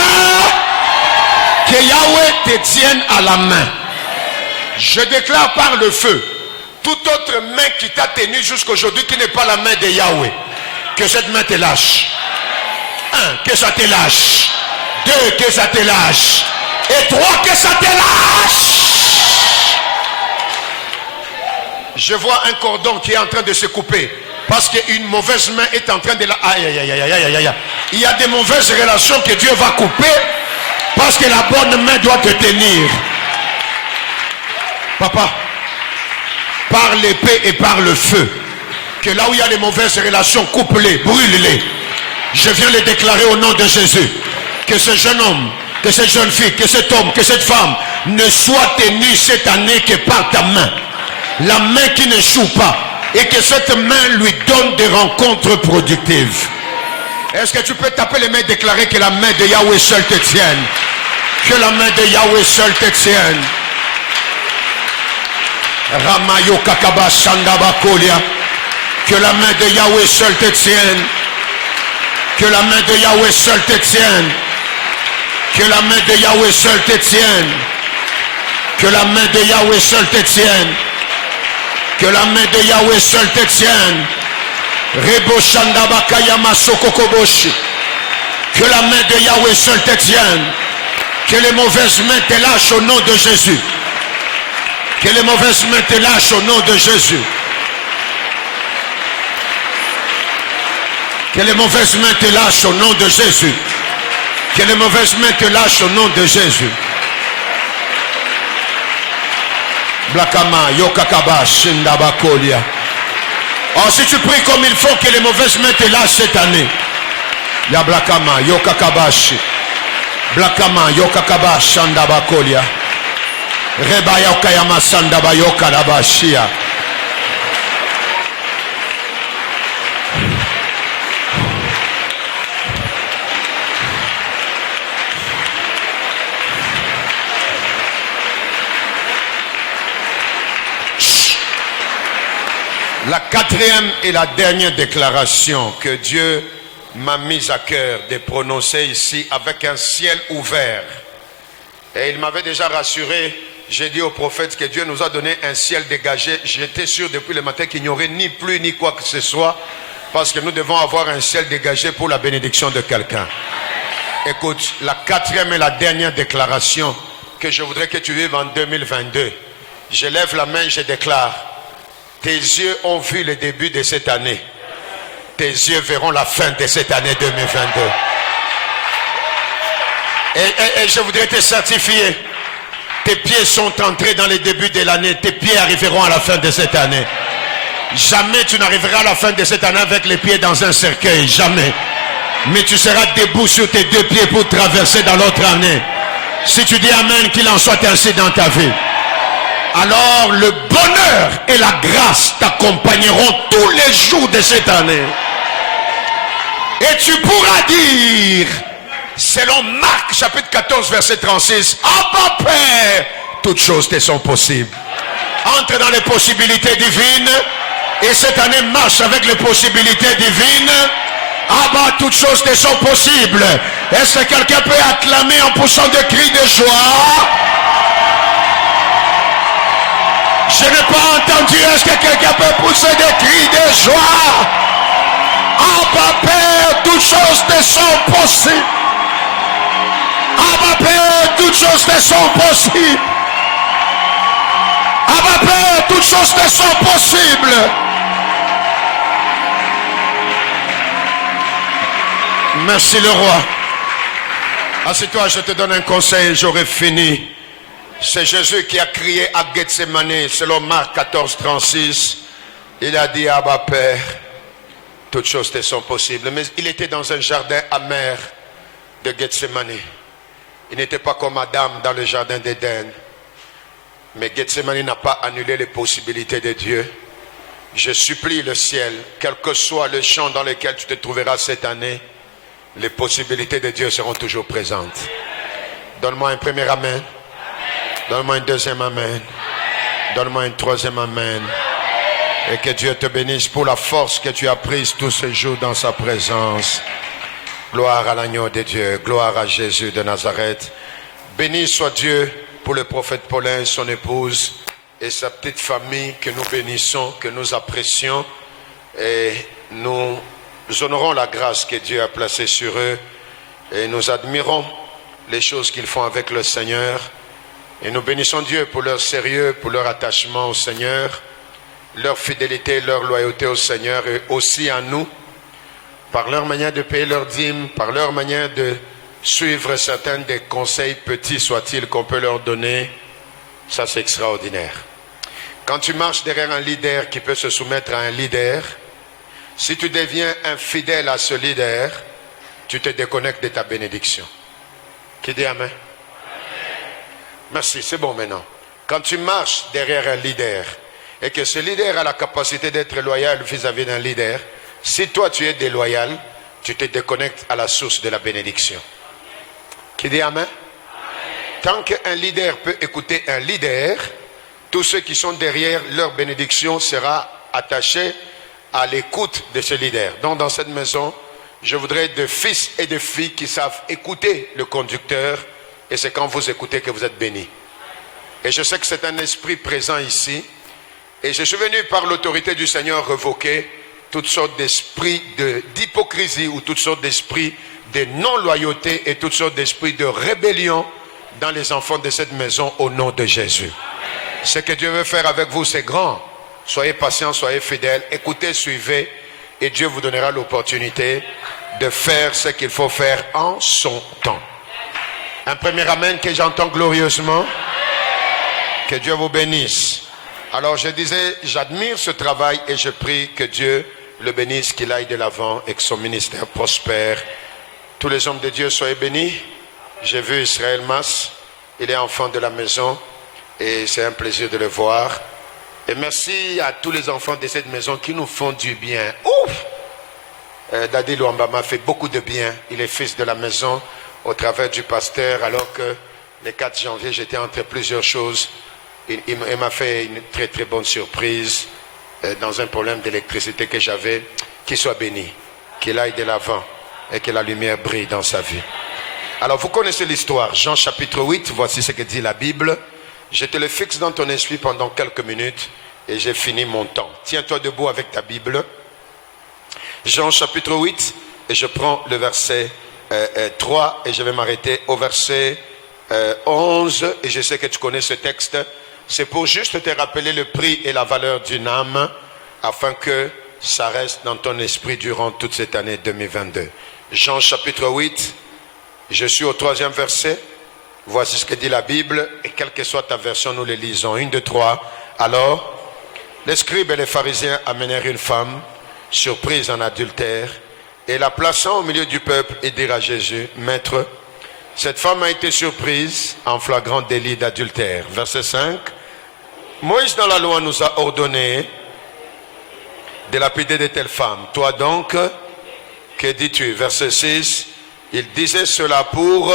Que Yahweh te tienne à la main. Je déclare par le feu, toute autre main qui t'a tenu jusqu'aujourd'hui qui n'est pas la main de Yahweh, que cette main te lâche. 1, que ça te lâche. 2, que ça te lâche. Et 3, que ça te lâche. Je vois un cordon qui est en train de se couper. Parce qu'une mauvaise main est en train de la... Aïe, aïe, aïe, aïe, aïe, aïe. Il y a des mauvaises relations que Dieu va couper. Parce que la bonne main doit te tenir. Papa, par l'épée et par le feu, que là où il y a des mauvaises relations, coupe-les, brûle-les. Je viens les déclarer au nom de Jésus. Que ce jeune homme, que cette jeune fille, que cet homme, que cette femme ne soit tenu cette année que par ta main. La main qui n'échoue pas. Et que cette main lui donne des rencontres productives. Est-ce que tu peux taper les mains et déclarer que la main de Yahweh seul te tienne? Que la main de Yahweh seul te tienne. Ramayo Kakaba Shandaba Kolia. Que la main de Yahweh seul te tienne. Que la main de Yahweh seul te tienne. Que la main de Yahweh seul te tienne. Que la main de Yahweh seul te tienne. Que la main de Yahweh seul te tienne. Rebo Shandaba Kayama Sokokoboshi. Que la main de Yahweh seul te tienne. Que les mauvaises mains te lâchent au nom de Jésus. Que les mauvaises mains te lâchent au nom de Jésus. Que les mauvaises mains te lâchent au nom de Jésus. Que les mauvaises mains te lâchent au nom de Jésus. Blakama, Yokakaba, Shindabakolia. Oh, si tu pries comme il faut, que les mauvaises mains te lâchent cette année. Ya Blakama, Yokakabashi. Blakama, Yokakaba, Shandabakolia. Reba Yokayama, Sandabayokalabashia. La quatrième et la dernière déclaration que Dieu m'a mise à cœur de prononcer ici avec un ciel ouvert. Et il m'avait déjà rassuré, j'ai dit au prophète que Dieu nous a donné un ciel dégagé. J'étais sûr depuis le matin qu'il n'y aurait ni pluie ni quoi que ce soit, parce que nous devons avoir un ciel dégagé pour la bénédiction de quelqu'un. Écoute, la quatrième et la dernière déclaration que je voudrais que tu vives en 2022. Je lève la main, je déclare. Tes yeux ont vu le début de cette année. Tes yeux verront la fin de cette année 2022. Et je voudrais te certifier. Tes pieds sont entrés dans le début de l'année. Tes pieds arriveront à la fin de cette année. Jamais tu n'arriveras à la fin de cette année avec les pieds dans un cercueil. Jamais. Mais tu seras debout sur tes deux pieds pour traverser dans l'autre année. Si tu dis Amen, qu'il en soit ainsi dans ta vie. Alors le bonheur et la grâce t'accompagneront tous les jours de cette année. Et tu pourras dire, selon Marc chapitre 14 verset 36, Abba Père, toutes choses te sont possibles. Entre dans les possibilités divines. Et cette année marche avec les possibilités divines. Abba, toutes choses te sont possibles. Est-ce que quelqu'un peut acclamer en poussant des cris de joie? Je n'ai pas entendu. Est-ce que quelqu'un peut pousser des cris de joie? Abba Père, toutes choses te sont possibles. Abba Père, toutes choses te sont possibles. Abba Père, toutes choses te sont possibles. Merci le roi. Assieds-toi, je te donne un conseil, j'aurai fini. C'est Jésus qui a crié à Gethsemane, selon Marc 14, 36. Il a dit, Abba Père, toutes choses te sont possibles. Mais il était dans un jardin amer de Gethsemane. Il n'était pas comme Adam dans le jardin d'Éden. Mais Gethsemane n'a pas annulé les possibilités de Dieu. Je supplie le ciel, quel que soit le champ dans lequel tu te trouveras cette année, les possibilités de Dieu seront toujours présentes. Donne-moi un premier amen. Donne-moi un deuxième amen. Donne-moi un troisième amen. Et que Dieu te bénisse pour la force que tu as prise tous ces jours dans sa présence. Gloire à l'agneau de Dieu. Gloire à Jésus de Nazareth. Béni soit Dieu pour le prophète Paulin, son épouse et sa petite famille que nous bénissons, que nous apprécions. Et nous honorons la grâce que Dieu a placée sur eux. Et nous admirons les choses qu'ils font avec le Seigneur. Et nous bénissons Dieu pour leur sérieux, pour leur attachement au Seigneur, leur fidélité, leur loyauté au Seigneur et aussi à nous, par leur manière de payer leurs dîmes, par leur manière de suivre certains des conseils, petits soient-ils, qu'on peut leur donner, ça c'est extraordinaire. Quand tu marches derrière un leader qui peut se soumettre à un leader, si tu deviens infidèle à ce leader, tu te déconnectes de ta bénédiction. Qui dit amen? Merci, c'est bon maintenant. Quand tu marches derrière un leader et que ce leader a la capacité d'être loyal vis-à-vis d'un leader, si toi tu es déloyal, tu te déconnectes à la source de la bénédiction. Qui dit amen? Tant qu'un leader peut écouter un leader, tous ceux qui sont derrière leur bénédiction sera attaché à l'écoute de ce leader. Donc dans cette maison, je voudrais de fils et de filles qui savent écouter le conducteur, et c'est quand vous écoutez que vous êtes bénis. Et je sais que c'est un esprit présent ici, et je suis venu par l'autorité du Seigneur revoquer toutes sortes d'esprits d'hypocrisie ou toutes sortes d'esprits de non-loyauté et toutes sortes d'esprits de rébellion dans les enfants de cette maison au nom de Jésus. Ce que Dieu veut faire avec vous, c'est grand. Soyez patients, soyez fidèles, écoutez, suivez, et Dieu vous donnera l'opportunité de faire ce qu'il faut faire en son temps. Un premier amen que j'entends glorieusement. Que Dieu vous bénisse. Alors je disais, j'admire ce travail et je prie que Dieu le bénisse, qu'il aille de l'avant et que son ministère prospère. Tous les hommes de Dieu soient bénis. J'ai vu Israël Mas, il est enfant de la maison et c'est un plaisir de le voir. Et merci à tous les enfants de cette maison qui nous font du bien. Ouf! Dadi Luamba m'a fait beaucoup de bien. Il est fils de la maison au travers du pasteur, alors que le 4 janvier, j'étais entre plusieurs choses. Il m'a fait une très très bonne surprise dans un problème d'électricité que j'avais. Qu'il soit béni, qu'il aille de l'avant et que la lumière brille dans sa vie. Alors vous connaissez l'histoire, Jean chapitre 8, voici ce que dit la Bible. Je te le fixe dans ton esprit pendant quelques minutes et j'ai fini mon temps. Tiens-toi debout avec ta Bible. Jean chapitre 8 et je prends le verset 3 et je vais m'arrêter au verset 11 et je sais que tu connais ce texte. C'est pour juste te rappeler le prix et la valeur d'une âme afin que ça reste dans ton esprit durant toute cette année 2022. Jean chapitre 8, je suis au 3e verset. Voici ce que dit la Bible et quelle que soit ta version, nous les lisons. 1, 2, 3. Alors, les scribes et les pharisiens amenèrent une femme surprise en adultère et la plaçant au milieu du peuple et dirent à Jésus, Maître, cette femme a été surprise en flagrant délit d'adultère. Verset 5. Moïse dans la loi nous a ordonné de lapider de telles femmes. Toi donc, que dis-tu? Verset 6. Il disait cela pour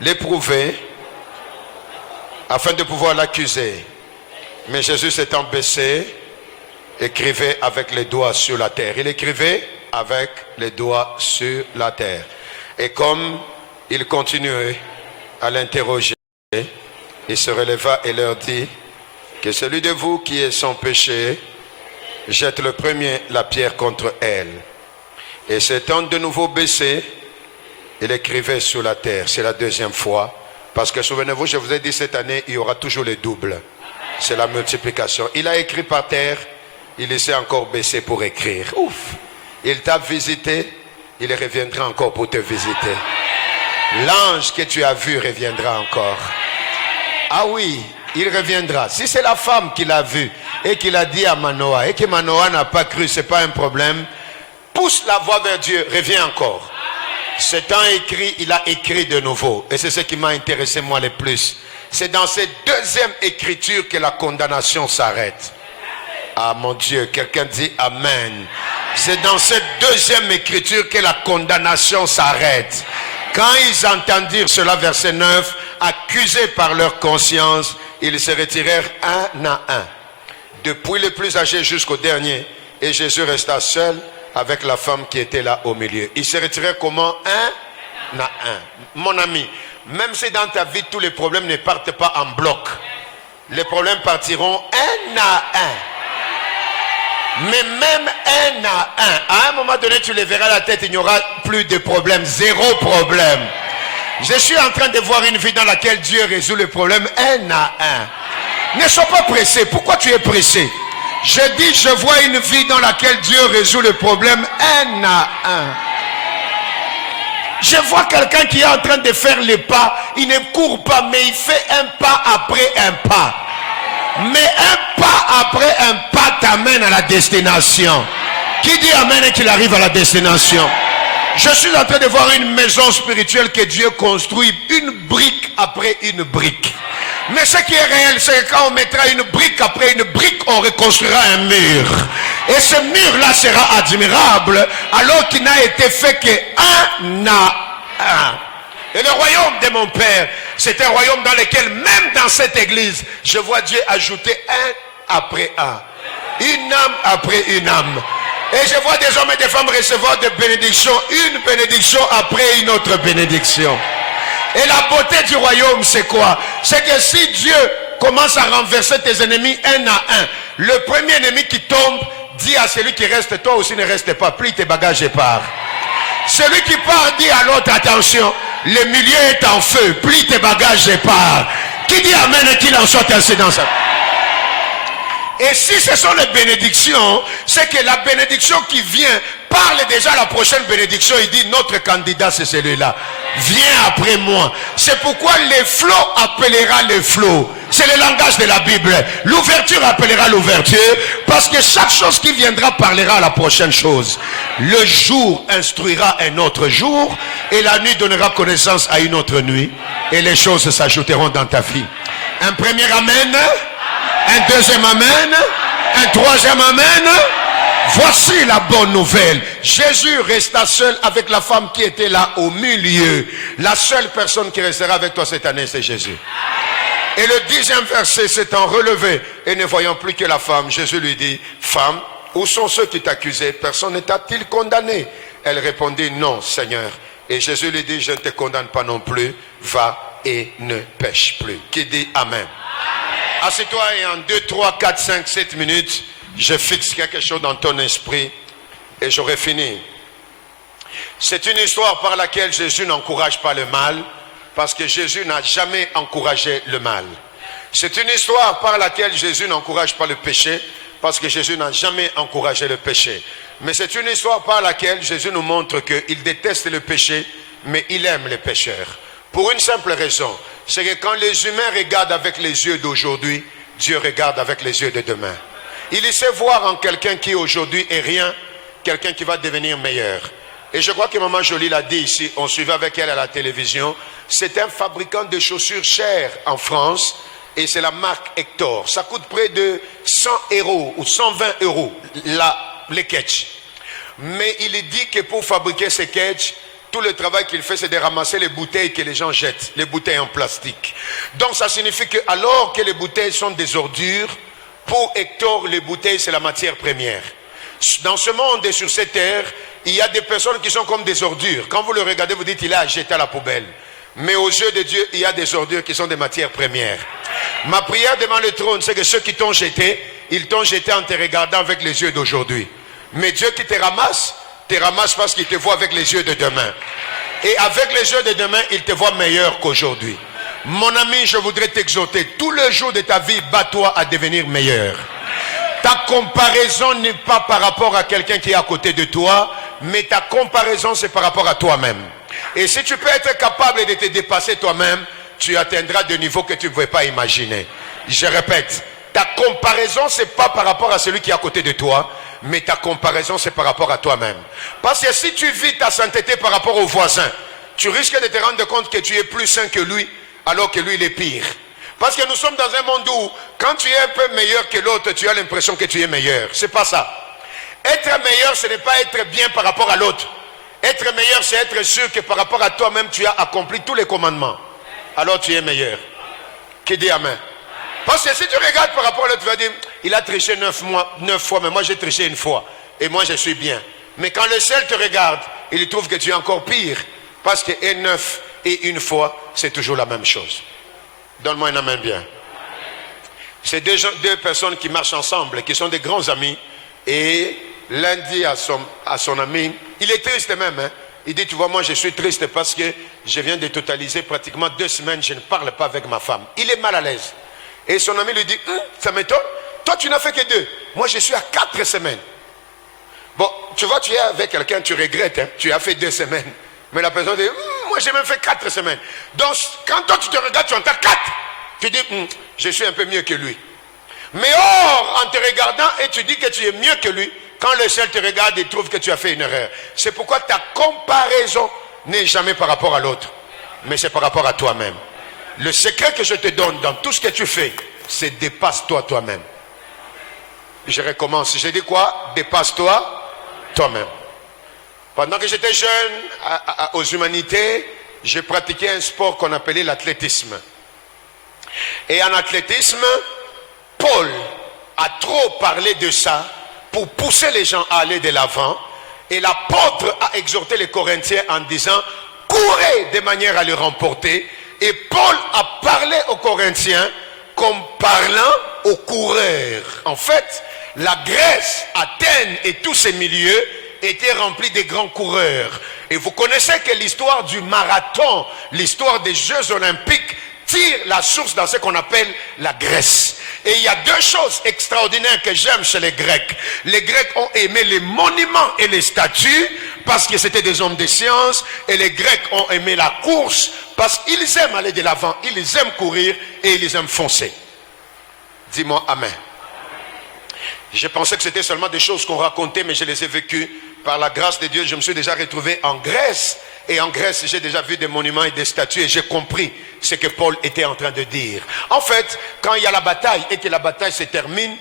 l'éprouver, afin de pouvoir l'accuser. Mais Jésus s'étant baissé, écrivait avec les doigts sur la terre. Il écrivait avec les doigts sur la terre. Et comme il continuait à l'interroger, il se releva et leur dit, que celui de vous qui est sans péché, jette le premier la pierre contre elle. Et s'étant de nouveau baissé, il écrivait sur la terre. C'est la deuxième fois. Parce que souvenez-vous, je vous ai dit cette année, il y aura toujours les doubles. C'est la multiplication. Il a écrit par terre, il s'est encore baissé pour écrire. Ouf! Il t'a visité, il reviendra encore pour te visiter. L'ange que tu as vu reviendra encore. Ah oui, il reviendra. Si c'est la femme qui l'a vu et qui l'a dit à Manoah et que Manoah n'a pas cru, ce n'est pas un problème. Pousse la voie vers Dieu, reviens encore. C'est un écrit, il a écrit de nouveau. Et c'est ce qui m'a intéressé moi le plus. C'est dans cette deuxième écriture que la condamnation s'arrête. Ah mon Dieu, quelqu'un dit Amen. C'est dans cette deuxième écriture que la condamnation s'arrête. Quand ils entendirent cela, verset 9, accusés par leur conscience, ils se retirèrent un à un, depuis le plus âgé jusqu'au dernier. Et Jésus resta seul avec la femme qui était là au milieu. Ils se retirèrent comment? Un à un. Mon ami, même si dans ta vie tous les problèmes ne partent pas en bloc, les problèmes partiront un à un. Mais même un à un moment donné tu lèveras la tête, il n'y aura plus de problème, zéro problème. Je suis en train de voir une vie dans laquelle Dieu résout le problème un à un. Ne sois pas pressé. Pourquoi tu es pressé? Je dis, je vois une vie dans laquelle Dieu résout le problème un à un. Je vois quelqu'un qui est en train de faire les pas. Il ne court pas, mais il fait un pas après un pas. Mais un pas après un pas t'amène à la destination. Qui dit amen et qu'il arrive à la destination? Je suis en train de voir une maison spirituelle que Dieu construit une brique après une brique. Mais ce qui est réel, c'est que quand on mettra une brique après une brique, on reconstruira un mur. Et ce mur-là sera admirable, alors qu'il n'a été fait qu'un à un. Et le royaume de mon Père, c'est un royaume dans lequel, même dans cette église, je vois Dieu ajouter un après un. Une âme après une âme. Et je vois des hommes et des femmes recevoir des bénédictions, une bénédiction après une autre bénédiction. Et la beauté du royaume, c'est quoi? C'est que si Dieu commence à renverser tes ennemis un à un, le premier ennemi qui tombe dit à celui qui reste, toi aussi ne reste pas, plie tes bagages et pars. Celui qui part dit à l'autre, attention, le milieu est en feu, plie tes bagages et pars. Qui dit amen et qu'il en soit ainsi dans sa... Et si ce sont les bénédictions, c'est que la bénédiction qui vient parle déjà à la prochaine bénédiction. Il dit notre candidat c'est celui-là. Viens après moi. C'est pourquoi les flots appellera les flots. C'est le langage de la Bible. L'ouverture appellera l'ouverture. Parce que chaque chose qui viendra parlera à la prochaine chose. Le jour instruira un autre jour. Et la nuit donnera connaissance à une autre nuit. Et les choses s'ajouteront dans ta vie. Un premier amen. Un deuxième amen, un troisième amen. Voici la bonne nouvelle. Jésus resta seul avec la femme qui était là au milieu. La seule personne qui restera avec toi cette année, c'est Jésus. Et le 10e verset s'étant relevé et ne voyant plus que la femme, Jésus lui dit, femme, où sont ceux qui t'accusaient? Personne ne t'a-t-il condamné? Elle répondit, non, Seigneur. Et Jésus lui dit, je ne te condamne pas non plus. Va et ne pêche plus. Qui dit amen? Assieds-toi et en 2, 3, 4, 5, 7 minutes, je fixe quelque chose dans ton esprit et j'aurai fini. C'est une histoire par laquelle Jésus n'encourage pas le mal parce que Jésus n'a jamais encouragé le mal. C'est une histoire par laquelle Jésus n'encourage pas le péché parce que Jésus n'a jamais encouragé le péché. Mais c'est une histoire par laquelle Jésus nous montre qu'il déteste le péché mais il aime les pécheurs. Pour une simple raison. C'est que quand les humains regardent avec les yeux d'aujourd'hui, Dieu regarde avec les yeux de demain. Il sait voir en quelqu'un qui aujourd'hui est rien, quelqu'un qui va devenir meilleur. Et je crois que Maman Jolie l'a dit ici, on suivait avec elle à la télévision. C'est un fabricant de chaussures chères en France et c'est la marque Hector. Ça coûte près de 100 € ou 120 € les catchs. Mais il dit que pour fabriquer ces catchs, tout le travail qu'il fait, c'est de ramasser les bouteilles que les gens jettent, les bouteilles en plastique. Donc ça signifie que alors que les bouteilles sont des ordures, pour Hector, les bouteilles, c'est la matière première. Dans ce monde et sur cette terre, il y a des personnes qui sont comme des ordures. Quand vous le regardez, vous dites, il est à jeter à la poubelle. Mais aux yeux de Dieu, il y a des ordures qui sont des matières premières. Ma prière devant le trône, c'est que ceux qui t'ont jeté, ils t'ont jeté en te regardant avec les yeux d'aujourd'hui. Mais Dieu qui te ramasse parce qu'il te voit avec les yeux de demain. Et avec les yeux de demain, il te voit meilleur qu'aujourd'hui. Mon ami, je voudrais t'exhorter. Tous les jours de ta vie, bats-toi à devenir meilleur. Ta comparaison n'est pas par rapport à quelqu'un qui est à côté de toi, mais ta comparaison, c'est par rapport à toi-même. Et si tu peux être capable de te dépasser toi-même, tu atteindras des niveaux que tu ne pouvais pas imaginer. Je répète, ta comparaison, ce n'est pas par rapport à celui qui est à côté de toi, mais ta comparaison, c'est par rapport à toi-même. Parce que si tu vis ta sainteté par rapport au voisin, tu risques de te rendre compte que tu es plus saint que lui, alors que lui, il est pire. Parce que nous sommes dans un monde où, quand tu es un peu meilleur que l'autre, tu as l'impression que tu es meilleur. C'est pas ça. Être meilleur, ce n'est pas être bien par rapport à l'autre. Être meilleur, c'est être sûr que par rapport à toi-même, tu as accompli tous les commandements. Alors tu es meilleur. Qui dit amen? Parce que si tu regardes par rapport à l'autre, tu vas dire, il a triché 9 fois, mais moi j'ai triché une fois. Et moi je suis bien. Mais quand le ciel te regarde, il trouve que tu es encore pire. Parce que 9 et une fois, c'est toujours la même chose. Donne-moi un amen bien. C'est deux personnes qui marchent ensemble, qui sont des grands amis. Et l'un dit à son ami, il est triste même, hein? Il dit, tu vois, moi je suis triste parce que je viens de totaliser pratiquement 2 semaines, je ne parle pas avec ma femme. Il est mal à l'aise. Et son ami lui dit, ça m'étonne, toi tu n'as fait que 2. Moi je suis à 4 semaines. Bon, tu vois, tu es avec quelqu'un, tu regrettes, hein? Tu as fait 2 semaines. Mais la personne dit, moi j'ai même fait 4 semaines. Donc quand toi tu te regardes, tu entends 4. Tu dis, je suis un peu mieux que lui. Mais or, en te regardant et tu dis que tu es mieux que lui, quand le ciel te regarde et trouve que tu as fait une erreur. C'est pourquoi ta comparaison n'est jamais par rapport à l'autre, mais c'est par rapport à toi-même. Le secret que je te donne dans tout ce que tu fais, c'est dépasse-toi toi-même. Je recommence. J'ai dit quoi? Dépasse-toi toi-même. Pendant que j'étais jeune, aux humanités, j'ai pratiqué un sport qu'on appelait l'athlétisme. Et en athlétisme, Paul a trop parlé de ça pour pousser les gens à aller de l'avant. Et l'apôtre a exhorté les Corinthiens en disant, courez de manière à le remporter. Et Paul a parlé aux Corinthiens comme parlant aux coureurs. En fait, la Grèce, Athènes et tous ces milieux étaient remplis de grands coureurs. Et vous connaissez que l'histoire du marathon, l'histoire des Jeux Olympiques, tire la source dans ce qu'on appelle la Grèce. Et il y a 2 choses extraordinaires que j'aime chez les Grecs. Les Grecs ont aimé les monuments et les statues parce que c'était des hommes de science. Et les Grecs ont aimé la course parce qu'ils aiment aller de l'avant, ils aiment courir et ils aiment foncer. Dis-moi Amen. Je pensais que c'était seulement des choses qu'on racontait, mais je les ai vécues. Par la grâce de Dieu, je me suis déjà retrouvé en Grèce. Et en Grèce, j'ai déjà vu des monuments et des statues et j'ai compris ce que Paul était en train de dire. En fait, quand il y a la bataille et que la bataille se termine,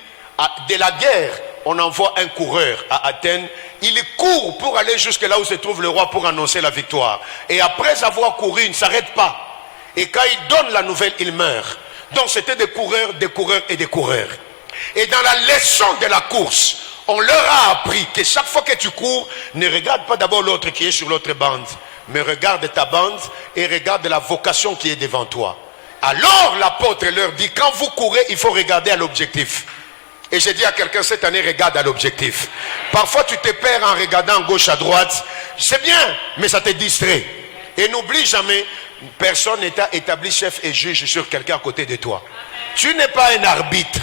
de la guerre, on envoie un coureur à Athènes. Il court pour aller jusque là où se trouve le roi pour annoncer la victoire. Et après avoir couru, il ne s'arrête pas. Et quand il donne la nouvelle, il meurt. Donc c'était des coureurs et des coureurs. Et dans la leçon de la course, on leur a appris que chaque fois que tu cours, ne regarde pas d'abord l'autre qui est sur l'autre bande, mais regarde ta bande et regarde la vocation qui est devant toi. Alors l'apôtre leur dit, quand vous courez, il faut regarder à l'objectif. Et j'ai dit à quelqu'un cette année, regarde à l'objectif. Parfois tu te perds en regardant gauche à droite. C'est bien, mais ça te distrait. Et n'oublie jamais, personne n'est établi chef et juge sur quelqu'un à côté de toi. Tu n'es pas un arbitre.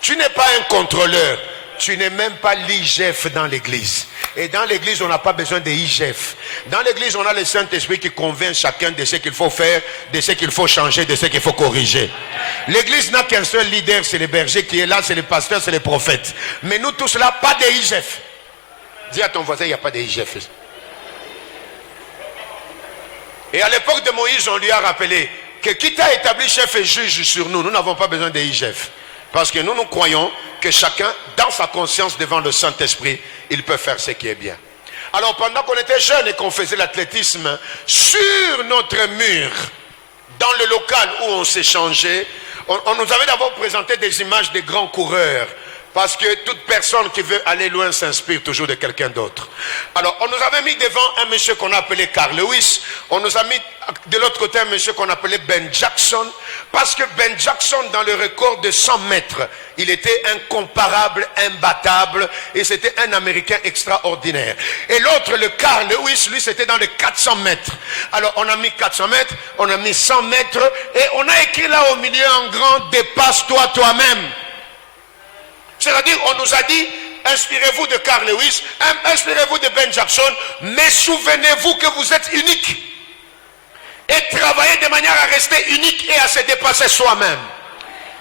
Tu n'es pas un contrôleur. Tu n'es même pas l'IGF dans l'église. Et dans l'église, on n'a pas besoin de IGF. Dans l'église, on a le Saint-Esprit qui convainc chacun de ce qu'il faut faire, de ce qu'il faut changer, de ce qu'il faut corriger. L'église n'a qu'un seul leader, c'est le berger qui est là, c'est le pasteur, c'est le prophète. Mais nous tous là, pas de IGF. Dis à ton voisin, il n'y a pas de IGF. Et à l'époque de Moïse, on lui a rappelé que qui t'a établi chef et juge sur nous, nous n'avons pas besoin de IGF. Parce que nous croyons que chacun, dans sa conscience devant le Saint-Esprit, il peut faire ce qui est bien. Alors pendant qu'on était jeunes et qu'on faisait l'athlétisme, sur notre mur, dans le local où on s'échangeait, on nous avait d'abord présenté des images des grands coureurs. Parce que toute personne qui veut aller loin s'inspire toujours de quelqu'un d'autre. Alors, on nous avait mis devant un monsieur qu'on appelait Carl Lewis. On nous a mis de l'autre côté un monsieur qu'on appelait Ben Jackson. Parce que Ben Jackson, dans le record de 100 mètres, il était incomparable, imbattable. Et c'était un Américain extraordinaire. Et l'autre, le Carl Lewis, lui, c'était dans les 400 mètres. Alors, on a mis 400 mètres, on a mis 100 mètres. Et on a écrit là au milieu en grand, dépasse-toi toi-même. C'est-à-dire, on nous a dit, inspirez-vous de Carl Lewis, inspirez-vous de Ben Jackson, mais souvenez-vous que vous êtes unique. Et travaillez de manière à rester unique et à se dépasser soi-même.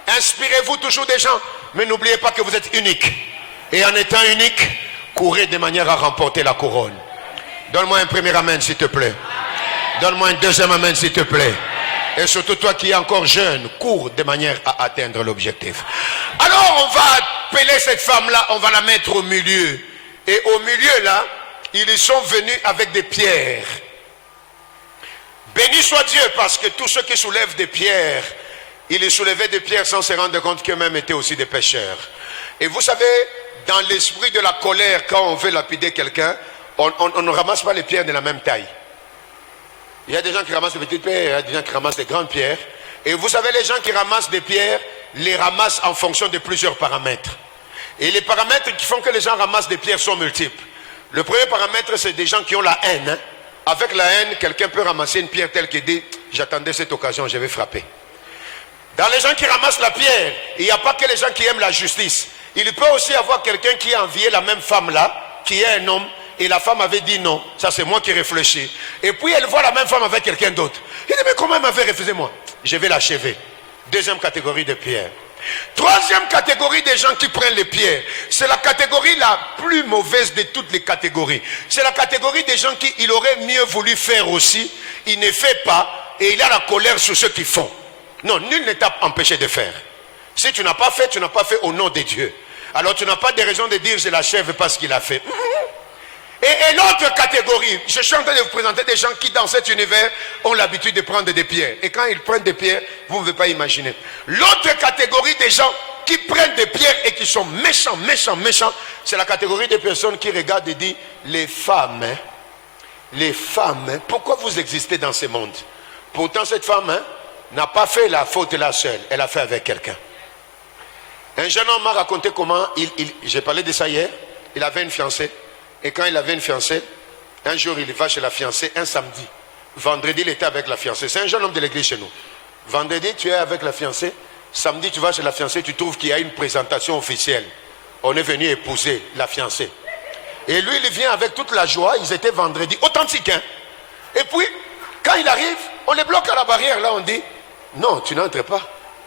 Inspirez-vous toujours des gens, mais n'oubliez pas que vous êtes unique. Et en étant unique, courez de manière à remporter la couronne. Donne-moi un premier amen, s'il te plaît. Donne-moi un deuxième amen, s'il te plaît. Et surtout toi qui es encore jeune, cours de manière à atteindre l'objectif. Alors on va appeler cette femme-là, on va la mettre au milieu. Et au milieu là, ils sont venus avec des pierres. Béni soit Dieu, parce que tous ceux qui soulèvent des pierres, ils soulevaient des pierres sans se rendre compte qu'eux-mêmes étaient aussi des pécheurs. Et vous savez, dans l'esprit de la colère, quand on veut lapider quelqu'un, on ne ramasse pas les pierres de la même taille. Il y a des gens qui ramassent des petites pierres, il y a des gens qui ramassent des grandes pierres. Et vous savez, les gens qui ramassent des pierres, les ramassent en fonction de plusieurs paramètres. Et les paramètres qui font que les gens ramassent des pierres sont multiples. Le premier paramètre, c'est des gens qui ont la haine. Hein. Avec la haine, quelqu'un peut ramasser une pierre telle qu'il dit, j'attendais cette occasion, je vais frapper. Dans les gens qui ramassent la pierre, il n'y a pas que les gens qui aiment la justice. Il peut aussi y avoir quelqu'un qui a envié la même femme là, qui est un homme, et la femme avait dit non, ça c'est moi qui réfléchis. Et puis elle voit la même femme avec quelqu'un d'autre. Il dit, mais comment elle m'avait refusé moi? Je vais l'achever. Deuxième catégorie de pierres. Troisième catégorie des gens qui prennent les pierres. C'est la catégorie la plus mauvaise de toutes les catégories. C'est la catégorie des gens qui, il aurait mieux voulu faire aussi. Il ne fait pas et il a la colère sur ceux qui font. Non, nul ne t'a empêché de faire. Si tu n'as pas fait, tu n'as pas fait au nom de Dieu. Alors tu n'as pas de raison de dire je l'achève parce qu'il a fait. Et l'autre catégorie, je suis en train de vous présenter des gens qui dans cet univers ont l'habitude de prendre des pierres. Et quand ils prennent des pierres, vous ne pouvez pas imaginer. L'autre catégorie des gens qui prennent des pierres et qui sont méchants, c'est la catégorie des personnes qui regardent et disent, les femmes, pourquoi vous existez dans ce monde? Pourtant cette femme n'a pas fait la faute là seule, elle a fait avec quelqu'un. Un jeune homme m'a raconté comment, j'ai parlé de ça hier, il avait une fiancée. Et quand il avait une fiancée, un jour il va chez la fiancée, un samedi. Vendredi il était avec la fiancée. C'est un jeune homme de l'église chez nous. Vendredi tu es avec la fiancée. Samedi tu vas chez la fiancée, tu trouves qu'il y a une présentation officielle. On est venu épouser la fiancée. Et lui il vient avec toute la joie. Ils étaient vendredi, authentique hein. Et puis quand il arrive, on les bloque à la barrière. Là on dit, non tu n'entres pas.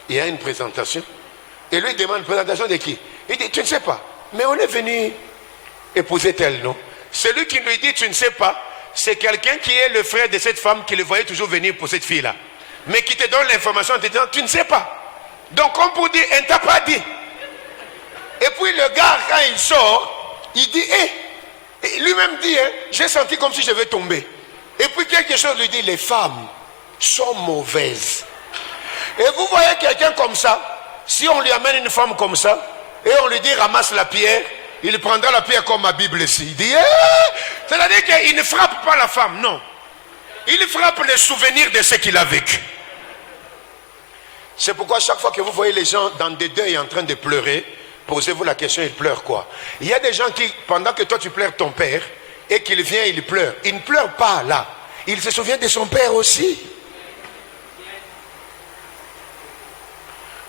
Il y a une présentation. Et lui il demande, présentation de qui? Il dit, tu ne sais pas. Mais on est venu épouser tel, non? Celui qui lui dit tu ne sais pas, c'est quelqu'un qui est le frère de cette femme qui le voyait toujours venir pour cette fille là, mais qui te donne l'information en te disant tu ne sais pas. Donc comme pour dire elle ne t'a pas dit. Et puis le gars quand il sort, il dit lui-même dit j'ai senti comme si je vais tomber. Et puis quelque chose lui dit, les femmes sont mauvaises. Et vous voyez quelqu'un comme ça, si on lui amène une femme comme ça et on lui dit ramasse la pierre, il prendra la pierre comme ma Bible ici. Il dit, c'est-à-dire qu'il ne frappe pas la femme, non. Il frappe les souvenirs de ce qu'il a vécu. C'est pourquoi chaque fois que vous voyez les gens dans des deuils en train de pleurer, posez-vous la question, ils pleurent quoi? Il y a des gens qui, pendant que toi tu pleures ton père, et qu'il vient, il pleure. Il ne pleure pas là. Il se souvient de son père aussi.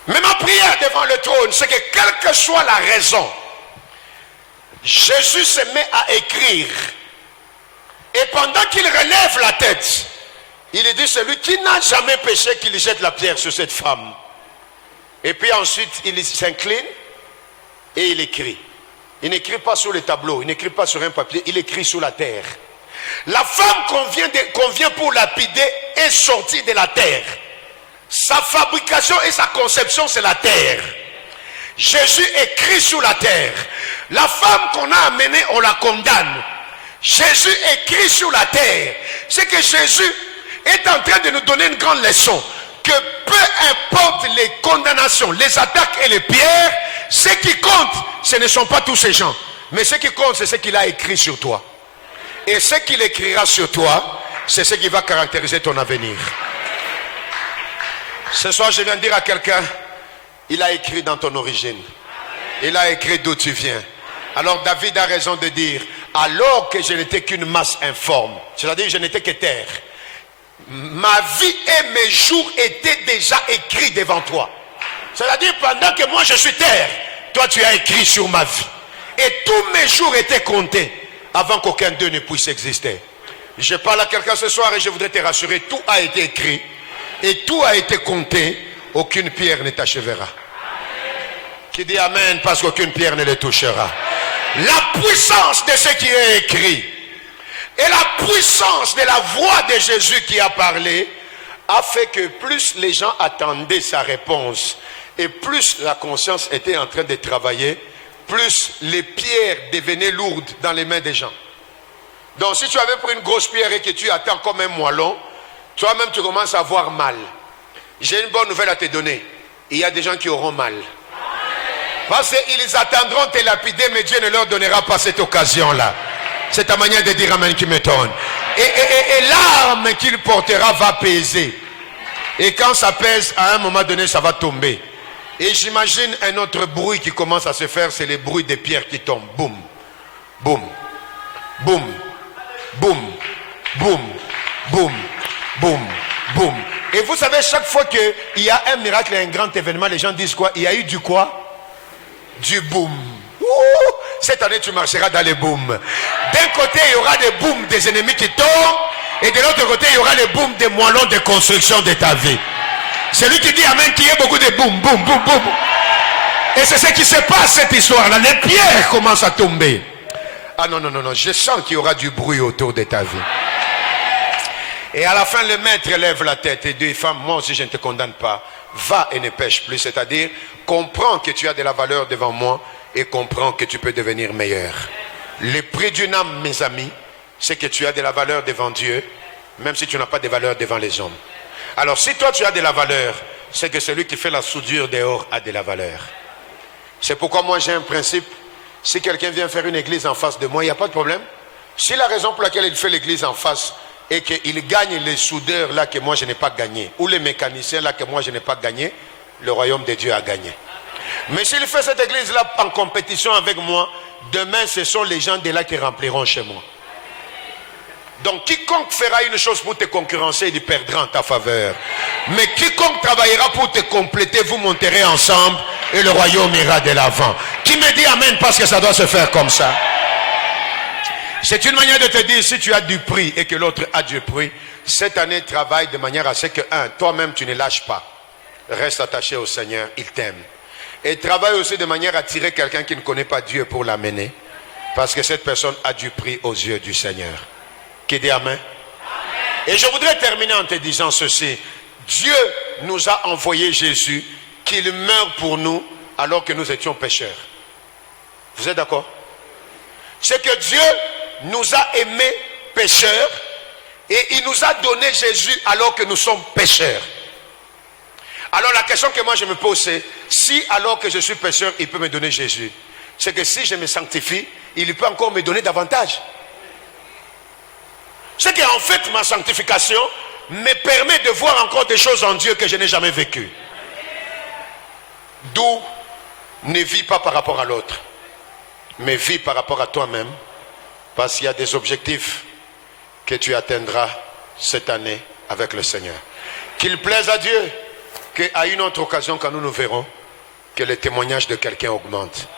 Mais ma prière devant le trône, c'est que quelle que soit la raison, Jésus se met à écrire. Et pendant qu'il relève la tête, il dit, celui qui n'a jamais péché, qu'il jette la pierre sur cette femme. Et puis ensuite, il s'incline et il écrit. Il n'écrit pas sur le tableau, il n'écrit pas sur un papier, il écrit sur la terre. La femme qu'on vient pour lapider est sortie de la terre. Sa fabrication et sa conception, c'est la terre. Jésus écrit sur la terre. La femme qu'on a amenée, on la condamne. Jésus écrit sur la terre. C'est que Jésus est en train de nous donner une grande leçon. Que peu importe les condamnations, les attaques et les pierres, ce qui compte, ce ne sont pas tous ces gens. Mais ce qui compte, c'est ce qu'il a écrit sur toi. Et ce qu'il écrira sur toi, c'est ce qui va caractériser ton avenir. Ce soir, je viens de dire à quelqu'un, il a écrit dans ton origine. Il a écrit d'où tu viens. Alors David a raison de dire, alors que je n'étais qu'une masse informe, c'est-à-dire je n'étais que terre, ma vie et mes jours étaient déjà écrits devant toi. C'est-à-dire pendant que moi je suis terre, toi tu as écrit sur ma vie. Et tous mes jours étaient comptés avant qu'aucun d'eux ne puisse exister. Je parle à quelqu'un ce soir et je voudrais te rassurer, tout a été écrit et tout a été compté, aucune pierre ne t'achèvera. Qui dit amen parce qu'aucune pierre ne le touchera. La puissance de ce qui est écrit et la puissance de la voix de Jésus qui a parlé a fait que plus les gens attendaient sa réponse et plus la conscience était en train de travailler, plus les pierres devenaient lourdes dans les mains des gens. Donc si tu avais pris une grosse pierre et que tu attends comme un moellon, toi-même tu commences à avoir mal. J'ai une bonne nouvelle à te donner. Il y a des gens qui auront mal. Parce qu'ils attendront te lapider, mais Dieu ne leur donnera pas cette occasion-là. C'est ta manière de dire amen qui m'étonne. Et l'arme qu'il portera va peser. Et quand ça pèse, à un moment donné, ça va tomber. Et j'imagine un autre bruit qui commence à se faire, c'est le bruit des pierres qui tombent. Boum, boum, boum, boum, boum, boum, boum, boum. Et vous savez, chaque fois qu'il y a un miracle et un grand événement, les gens disent quoi? Il y a eu du quoi? Du boum. Cette année tu marcheras dans les booms. D'un côté il y aura des booms des ennemis qui tombent, Et de l'autre côté, il y aura le boom des moellons de construction de ta vie. Celui qui dit amen, qui a beaucoup de boum, boum, boum, boum. Et c'est ce qui se passe cette histoire-là. Les pierres commencent à tomber. Ah non, non, non, non. Je sens qu'il y aura du bruit autour de ta vie. Et à la fin, le maître lève la tête et dit, femme, moi aussi je ne te condamne pas. Va et ne pêche plus. C'est-à-dire, comprends que tu as de la valeur devant moi et comprends que tu peux devenir meilleur. Le prix d'une âme, mes amis, c'est que tu as de la valeur devant Dieu, même si tu n'as pas de valeur devant les hommes. Alors, si toi tu as de la valeur, c'est que celui qui fait la soudure dehors a de la valeur. C'est pourquoi moi j'ai un principe. Si quelqu'un vient faire une église en face de moi, il n'y a pas de problème. Si la raison pour laquelle il fait l'église en face est qu'il gagne les soudeurs là que moi je n'ai pas gagné, ou les mécaniciens là que moi je n'ai pas gagné, le royaume de Dieu a gagné. Mais s'il fait cette église là en compétition avec moi, demain ce sont les gens de là qui rempliront chez moi. Donc quiconque fera une chose pour te concurrencer, il perdra en ta faveur. Mais quiconque travaillera pour te compléter, vous monterez ensemble et le royaume ira de l'avant. Qui me dit amen parce que ça doit se faire comme ça? C'est une manière de te dire, si tu as du prix et que l'autre a du prix, cette année travaille de manière à ce que, toi-même tu ne lâches pas. Reste attaché au Seigneur, il t'aime. Et travaille aussi de manière à attirer quelqu'un qui ne connaît pas Dieu pour l'amener. Parce que cette personne a du prix aux yeux du Seigneur. Qui dit amen? Et je voudrais terminer en te disant ceci. Dieu nous a envoyé Jésus, qu'il meure pour nous alors que nous étions pécheurs. Vous êtes d'accord? C'est que Dieu nous a aimés pécheurs et il nous a donné Jésus alors que nous sommes pécheurs. Alors la question que moi je me pose c'est, si alors que je suis pécheur, il peut me donner Jésus, c'est que si je me sanctifie, il peut encore me donner davantage. C'est qu'en fait ma sanctification me permet de voir encore des choses en Dieu que je n'ai jamais vécues. D'où ne vis pas par rapport à l'autre, mais vis par rapport à toi-même, parce qu'il y a des objectifs que tu atteindras cette année avec le Seigneur. Qu'il plaise à Dieu qu'à une autre occasion, quand nous nous verrons, que le témoignage de quelqu'un augmente.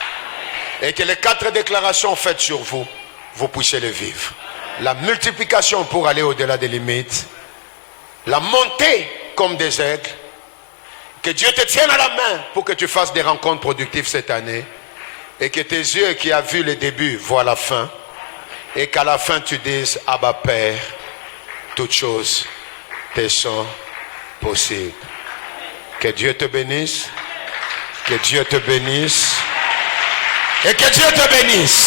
Et que les 4 déclarations faites sur vous, vous puissiez les vivre. La multiplication pour aller au-delà des limites. La montée comme des aigles. Que Dieu te tienne à la main pour que tu fasses des rencontres productives cette année. Et que tes yeux qui ont vu le début voient la fin. Et qu'à la fin tu dises, Abba Père, toutes choses te sont possibles. Que Dieu te bénisse. Que Dieu te bénisse. Et que Dieu te bénisse.